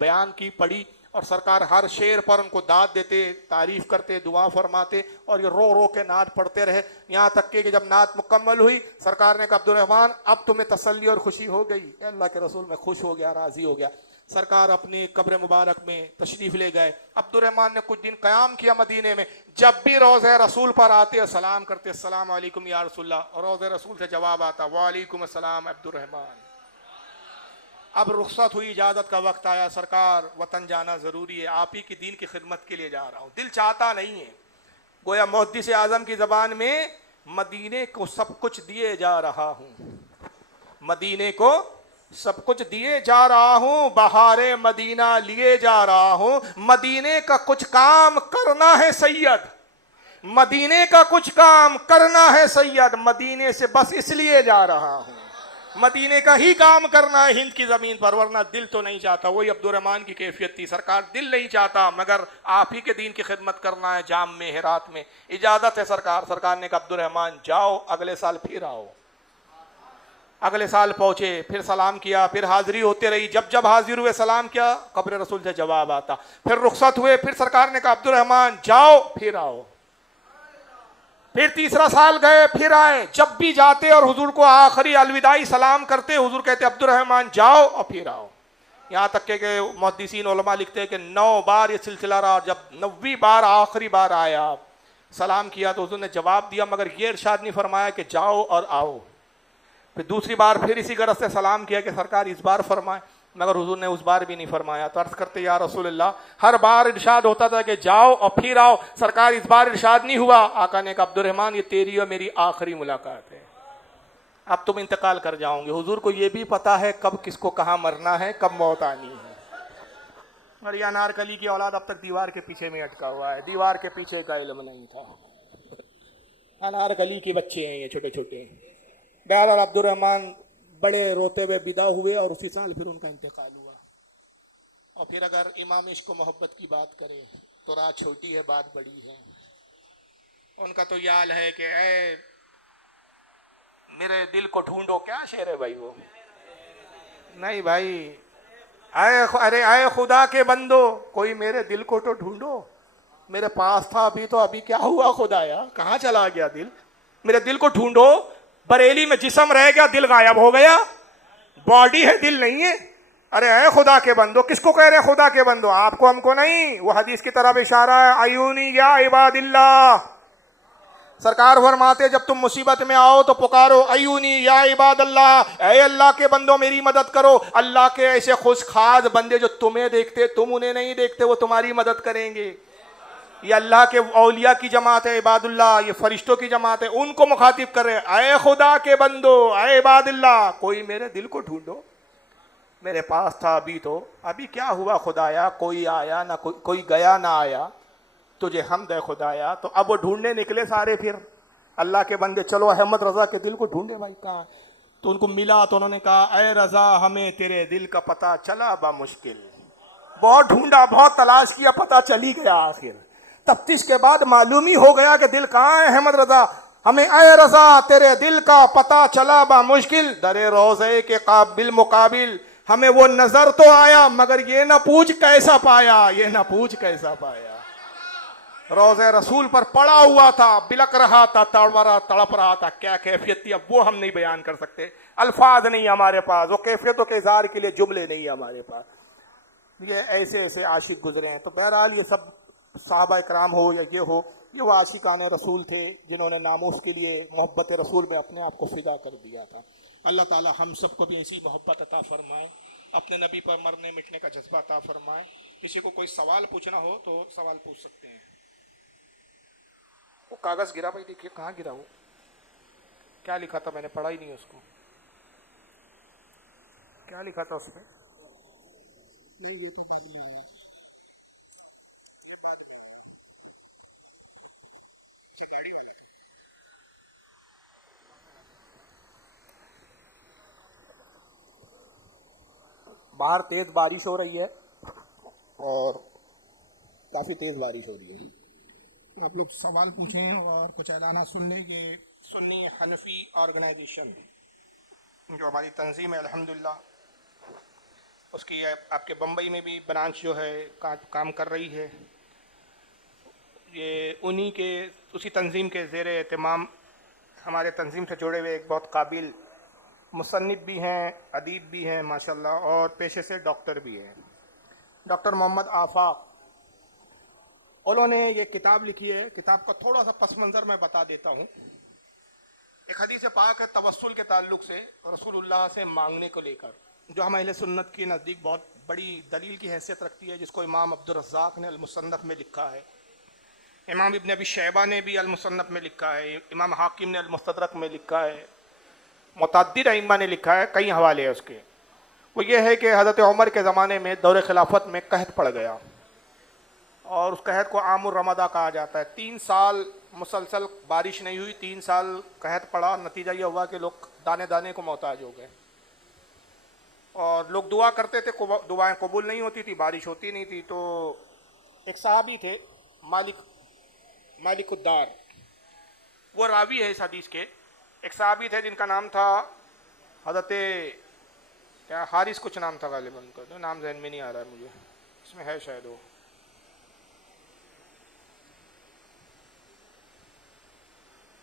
बयान की, पढ़ी, और सरकार हर शेर पर उनको दाद देते, तारीफ करते, दुआ फरमाते, और ये रो रो के नात पढ़ते रहे। यहाँ तक कि जब नात मुकम्मल हुई, सरकार ने कहा अब्दुर्रहमान अब तुम्हें तसल्ली और खुशी हो गई। अल्लाह के रसूल मैं खुश हो गया, राजी हो गया। सरकार अपने कब्र मुबारक में तशरीफ ले गए। अब्दुर्रहमान ने कुछ दिन क़याम किया मदीने में। जब भी रोज़े रसूल पर आते सलाम करते, अस्सलाम वालेकुम या रसूलल्लाह, और रोज़े रसूल से जवाब आता वालेकुम अस्सलाम अब्दुर्रहमान। अब रुख्सत हुई, इजाज़त का वक्त आया, सरकार वतन जाना ज़रूरी है, आप ही की दीन की खिदमत के लिए जा रहा हूँ। दिल चाहता नहीं है, गोया मुहद्दिस आज़म की ज़बान में मदीने को सब कुछ दिए जा रहा हूँ, मदीने को सब कुछ दिए जा रहा हूं, बहारे मदीना लिए जा रहा हूं। मदीने का कुछ काम करना है सैयद, मदीने का कुछ काम करना है सैयद, मदीने से बस इसलिए जा रहा हूं, मदीने का ही काम करना है हिंद की जमीन पर, वरना दिल तो नहीं चाहता। वही अब्दुर्रहमान की कैफियत थी, सरकार दिल नहीं चाहता मगर आप ही के दीन की खिदमत करना है। जाम में हेरात में इजाजत है सरकार ने कहा अब्दुर्रहमान जाओ, अगले साल फिर आओ। अगले साल पहुंचे, फिर सलाम किया, फिर हाजिरी होते रही। जब जब हाजिर हुए सलाम किया, कब्र रसूल से जवाब आता। फिर रुखसत हुए, फिर सरकार ने कहा अब्दुल रहमान जाओ, फिर आओ। फिर तीसरा साल गए, फिर आए। जब भी जाते और हुजूर को आखिरी अलविदाई सलाम करते, हुजूर कहते अब्दुल रहमान जाओ और फिर आओ। यहाँ तक के मुहद्दिसीन उलमा लिखते हैं कि 9 बार ये सिलसिला रहा। और जब 9वीं बार आखिरी बार आया, सलाम किया, तो हुजूर ने जवाब दिया, मगर ये इरशाद नहीं फरमाया कि जाओ और आओ। फिर दूसरी बार फिर इसी गरज से सलाम किया कि सरकार इस बार फरमाए, मगर हुजूर ने उस बार भी नहीं फरमाया। तो अर्ज करते या रसूलल्लाह, हर बार इरशाद होता था कि जाओ और फिर आओ, सरकार इस बार इरशाद नहीं हुआ। आका ने कहा अब्दुल रहमान ये तेरी और मेरी आखिरी मुलाकात है, अब तुम इंतकाल कर जाओगे। हुजूर को ये भी पता है कब किसको कहाँ मरना है, कब मौत आनी है। और ये अनारकली की औलाद अब तक दीवार के पीछे में अटका हुआ है, दीवार के पीछे का इल्म नहीं था। अनारकली के बच्चे हैं ये, छोटे छोटे। बहरहाल अब्दुल रहमान बड़े रोते हुए विदा हुए और उसी साल फिर उनका इंतकाल हुआ। और फिर अगर इमाम इश्क मोहब्बत की बात करें तो रात छोटी है बात बड़ी है। उनका तो ये हाल है कि ऐ मेरे दिल को ढूंढो, क्या शेर है भाई वो? नहीं भाई, अरे आए खुदा के बंदो, कोई मेरे दिल को तो ढूंढो। मेरे पास था अभी, तो अभी क्या हुआ खुदाया, कहाँ चला गया दिल? मेरे दिल को ढूंढो। बरेली में जिस्म रह गया, दिल गायब हो गया, बॉडी है दिल नहीं है। अरे है खुदा के बंदो, किसको कह रहे हैं खुदा के बंदो? आपको हमको नहीं, वो हदीस की तरफ इशारा है, अयूनी या इबादिल्लाह। सरकार फरमाते जब तुम मुसीबत में आओ तो पुकारो अयूनी या इबादल्लाह, ऐ अल्लाह के बंदो मेरी मदद करो। अल्लाह के ऐसे खुशखास बंदे जो तुम्हें देखते, तुम उन्हें नहीं देखते, वो तुम्हारी मदद करेंगे। ये अल्लाह के औलिया की जमात है, इबादुल्लाह, ये फरिश्तों की जमात है, उनको मुखातिब कर रहे हैं, ऐ खुदा के बंदो, ऐ इबादुल्लाह, कोई मेरे दिल को ढूंढो। मेरे पास था अभी, तो अभी क्या हुआ खुदाया? कोई आया ना, कोई गया ना आया, तुझे हमद है खुदाया। तो अब वो ढूंढने निकले सारे, फिर अल्लाह के बंदे, चलो अहमद रजा के दिल को ढूंढे भाई, कहाँ? तो उनको मिला, तो उन्होंने कहा ऐ रजा हमें तेरे दिल का पता चला बा मुश्किल। बहुत ढूंढा, बहुत तलाश किया, पता चली गया आखिर। तफ्तीश के बाद मालूम ही हो गया कि दिल कहाँ है अहमद रजा। हमें ऐ रजा तेरे दिल का पता चला बा मुश्किल, दरे रोज़े के काबिल मुकाबिल हमें वो नजर तो आया, मगर ये ना पूछ कैसा पाया, ये ना पूछ कैसा पाया। रोज़े रसूल पर पड़ा हुआ था, बिलक रहा था, तड़प रहा था, क्या कैफियत थी अब वो हम नहीं बयान कर सकते, अल्फाज नहीं हमारे पास, वो कैफियतों के इज़हार के लिए जुमले नहीं हमारे पास। ये ऐसे ऐसे आशिक गुजरे हैं। तो बहरहाल ये सब साहबा इकराम हो या ये हो, ये वो आशिकान रसूल थे जिन्होंने नामूस के लिए मोहब्बत रसूल में अपने आप को फिदा कर दिया था। अल्लाह ताला हम सबको भी ऐसी मोहब्बत अता फरमाए, अपने नबी पर मरने मिटने का जज्बा अता फरमाए। किसी को कोई सवाल पूछना हो तो सवाल पूछ सकते हैं। वो कागज गिरा भाई, देखिए कहाँ गिरा, वो क्या लिखा था? मैंने पढ़ा ही नहीं उसको, क्या लिखा था उसमें? बाहर तेज बारिश हो रही है और काफ़ी तेज़ बारिश हो रही है। आप लोग सवाल पूछें और कुछ ऐलाना सुन लें। ये सुन्नी हनफी ऑर्गेनाइजेशन जो हमारी तंजीम है अल्हम्दुलिल्लाह, उसकी आपके बम्बई में भी ब्रांच जो है काम कर रही है। ये उन्हीं के उसी तंजीम के ज़ेर एहतमाम हमारे तंजीम से जुड़े हुए एक बहुत काबिल मुसन्निफ भी हैं, अदीब भी हैं माशाल्लाह, और पेशे से डॉक्टर भी हैं, डॉक्टर मोहम्मद आफाक। उन्होंने ये किताब लिखी है। किताब का थोड़ा सा पस मंज़र मैं बता देता हूँ। एक हदीस पाक है तवस्सुल के ताल्लुक से, रसूलुल्लाह से मांगने को लेकर, जो हम अहले सुन्नत के नज़दीक बहुत बड़ी दलील की हैसियत रखती है, जिसको इमाम अब्दुर रज़्ज़ाक़ ने अल-मुसन्नफ़ में लिखा है, इमाम इब्न अबी शैबा ने भी अल-मुसन्नफ़ में लिखा है, इमाम हाकिम ने अल-मुस्तदरक में लिखा है, मुतअद्दिद अइम्मा ने लिखा है, कई हवाले हैं उसके। वो ये है कि हज़रत उमर के ज़माने में दौर खिलाफत में कहत पड़ गया, और उस कहत को आमुर रमदा कहा जाता है। 3 साल मुसलसल बारिश नहीं हुई, 3 साल कहत पड़ा। नतीजा ये हुआ कि लोग दाने दाने को मोहताज हो गए, और लोग दुआ करते थे, दुआएं कबूल नहीं होती थी, बारिश होती नहीं थी। तो एक साहबी थे मालिकुद्दार, वो रावी है इस हदीस के। एक साहबी थे जिनका नाम था हज़रत क्या हारिस कुछ नाम था गालिबन का, तो नाम जहन में नहीं आ रहा है मुझे, इसमें है शायद वो,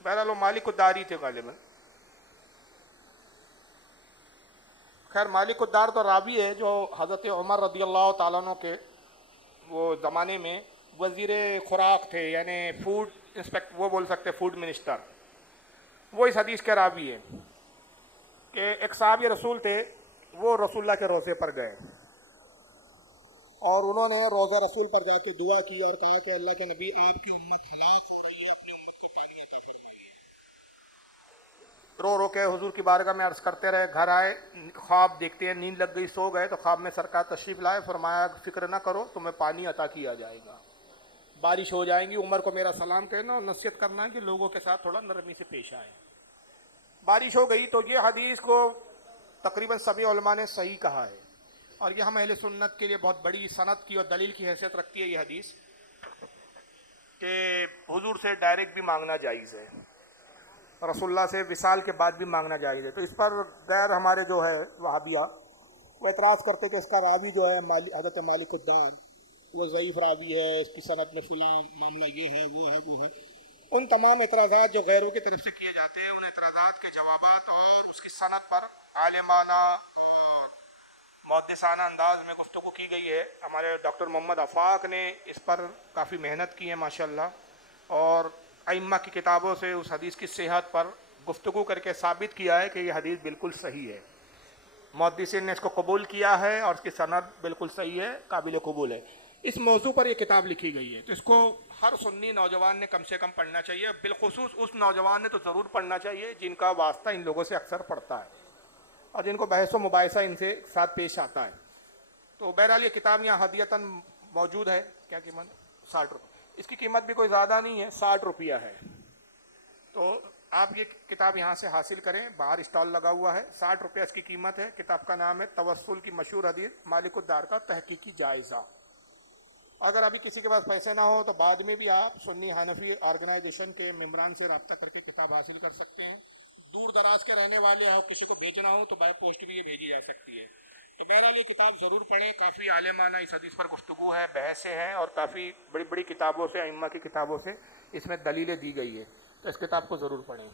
बहरहाल वो मालिक उद्दारी थे गालिबन। खैर मालिक उद्दार तो रावी है जो हज़रत उमर रदी अल्लाह ताला अन्हु के वो ज़माने में वज़ीर खुराक थे, यानी फूड इंस्पेक्टर, वो बोल सकते फूड मिनिस्टर, वो इस हदीस के रावी है कि एक साहब रसूल थे, वो रसूलुल्लाह के रोज़े पर गए और उन्होंने रोज़ा रसूल पर जाके दुआ की और कहा कि अल्लाह के नबी आपकी उम्मत हलाक रो रो के हुजूर की बारगाह में अर्ज़ करते रहे। घर आए, ख्वाब देखते हैं, नींद लग गई, सो गए तो ख्वाब में सरकार तशरीफ़ लाए, फरमाया फिक्र ना करो, तुम्हें पानी अता किया जाएगा, बारिश हो जाएगी, उमर को मेरा सलाम कहना और नसीहत करना कि लोगों के साथ थोड़ा नरमी से पेश आए। बारिश हो गई। तो ये हदीस को तकरीबन सभी उलमा ने सही कहा है और ये हम अहले सुन्नत के लिए बहुत बड़ी सनद की और दलील की हैसियत रखती है ये हदीस कि हुजूर से डायरेक्ट भी मांगना जायज़ है, रसूलुल्लाह से विसाल के बाद भी मांगना जायज़ है। तो इस पर गैर हमारे जो है वहाबिया वो एतराज़ करते कि इसका रावी जो है हज़रत मालिक उद्दार वो ज़ईफ़ रावी है, इसकी सनद में फुला मामला ये है वो है वो है। उन तमाम एतराज़ात जो गैरों की तरफ से किए जाते हैं, उन एतराज़ात के जवाबात और उसकी सनद पर आलिमाना और मुहद्दिसाना अंदाज में गुफ्तगू की गई है। हमारे डॉक्टर मोहम्मद आफाक ने इस पर काफ़ी मेहनत की है माशाल्लाह, और अइम्मा की किताबों से उस हदीस की सेहत पर गुफ्तगू करके साबित किया है कि ये हदीस बिल्कुल सही है। मुहद्दिसीन ने इसको कबूल किया है और इसकी सनद बिल्कुल सही है, काबिल कबूल है। इस मौजू पर यह किताब लिखी गई है, तो इसको हर सुन्नी नौजवान ने कम से कम पढ़ना चाहिए। बिलखुसूस उस नौजवान ने तो ज़रूर पढ़ना चाहिए जिनका वास्ता इन लोगों से अक्सर पड़ता है और जिनको बहस व मुबाहिसा इनसे साथ पेश आता है। तो बहरहाल ये किताब यहाँ हदियतन मौजूद है। क्या कीमत? 60 रुपये। इसकी कीमत भी कोई ज़्यादा नहीं है, 60 रुपया है। तो आप ये किताब यहाँ से हासिल करें, बाहर स्टॉल लगा हुआ है, 60 रुपया इसकी कीमत है। किताब का नाम है तवस्सुल की मशहूर हदीस मालिक उद्दार का तहकीकी जायज़ा। अगर अभी किसी के पास पैसे ना हो तो बाद में भी आप सुन्नी हनफी ऑर्गेनाइजेशन के मेम्बरान से रब्ता करके किताब हासिल कर सकते हैं। दूर दराज के रहने वाले हो, किसी को भेजना हो तो बाय पोस्ट भी ये भेजी जा सकती है। तो बहरहाल ये किताब ज़रूर पढ़ें, काफ़ी आलिमाना इस हदीस पर गुफ्तगू है, बहसें हैं और काफ़ी बड़ी बड़ी किताबों से, अइम्मा की किताबों से इसमें दलीलें दी गई है। तो इस किताब को ज़रूर पढ़ें।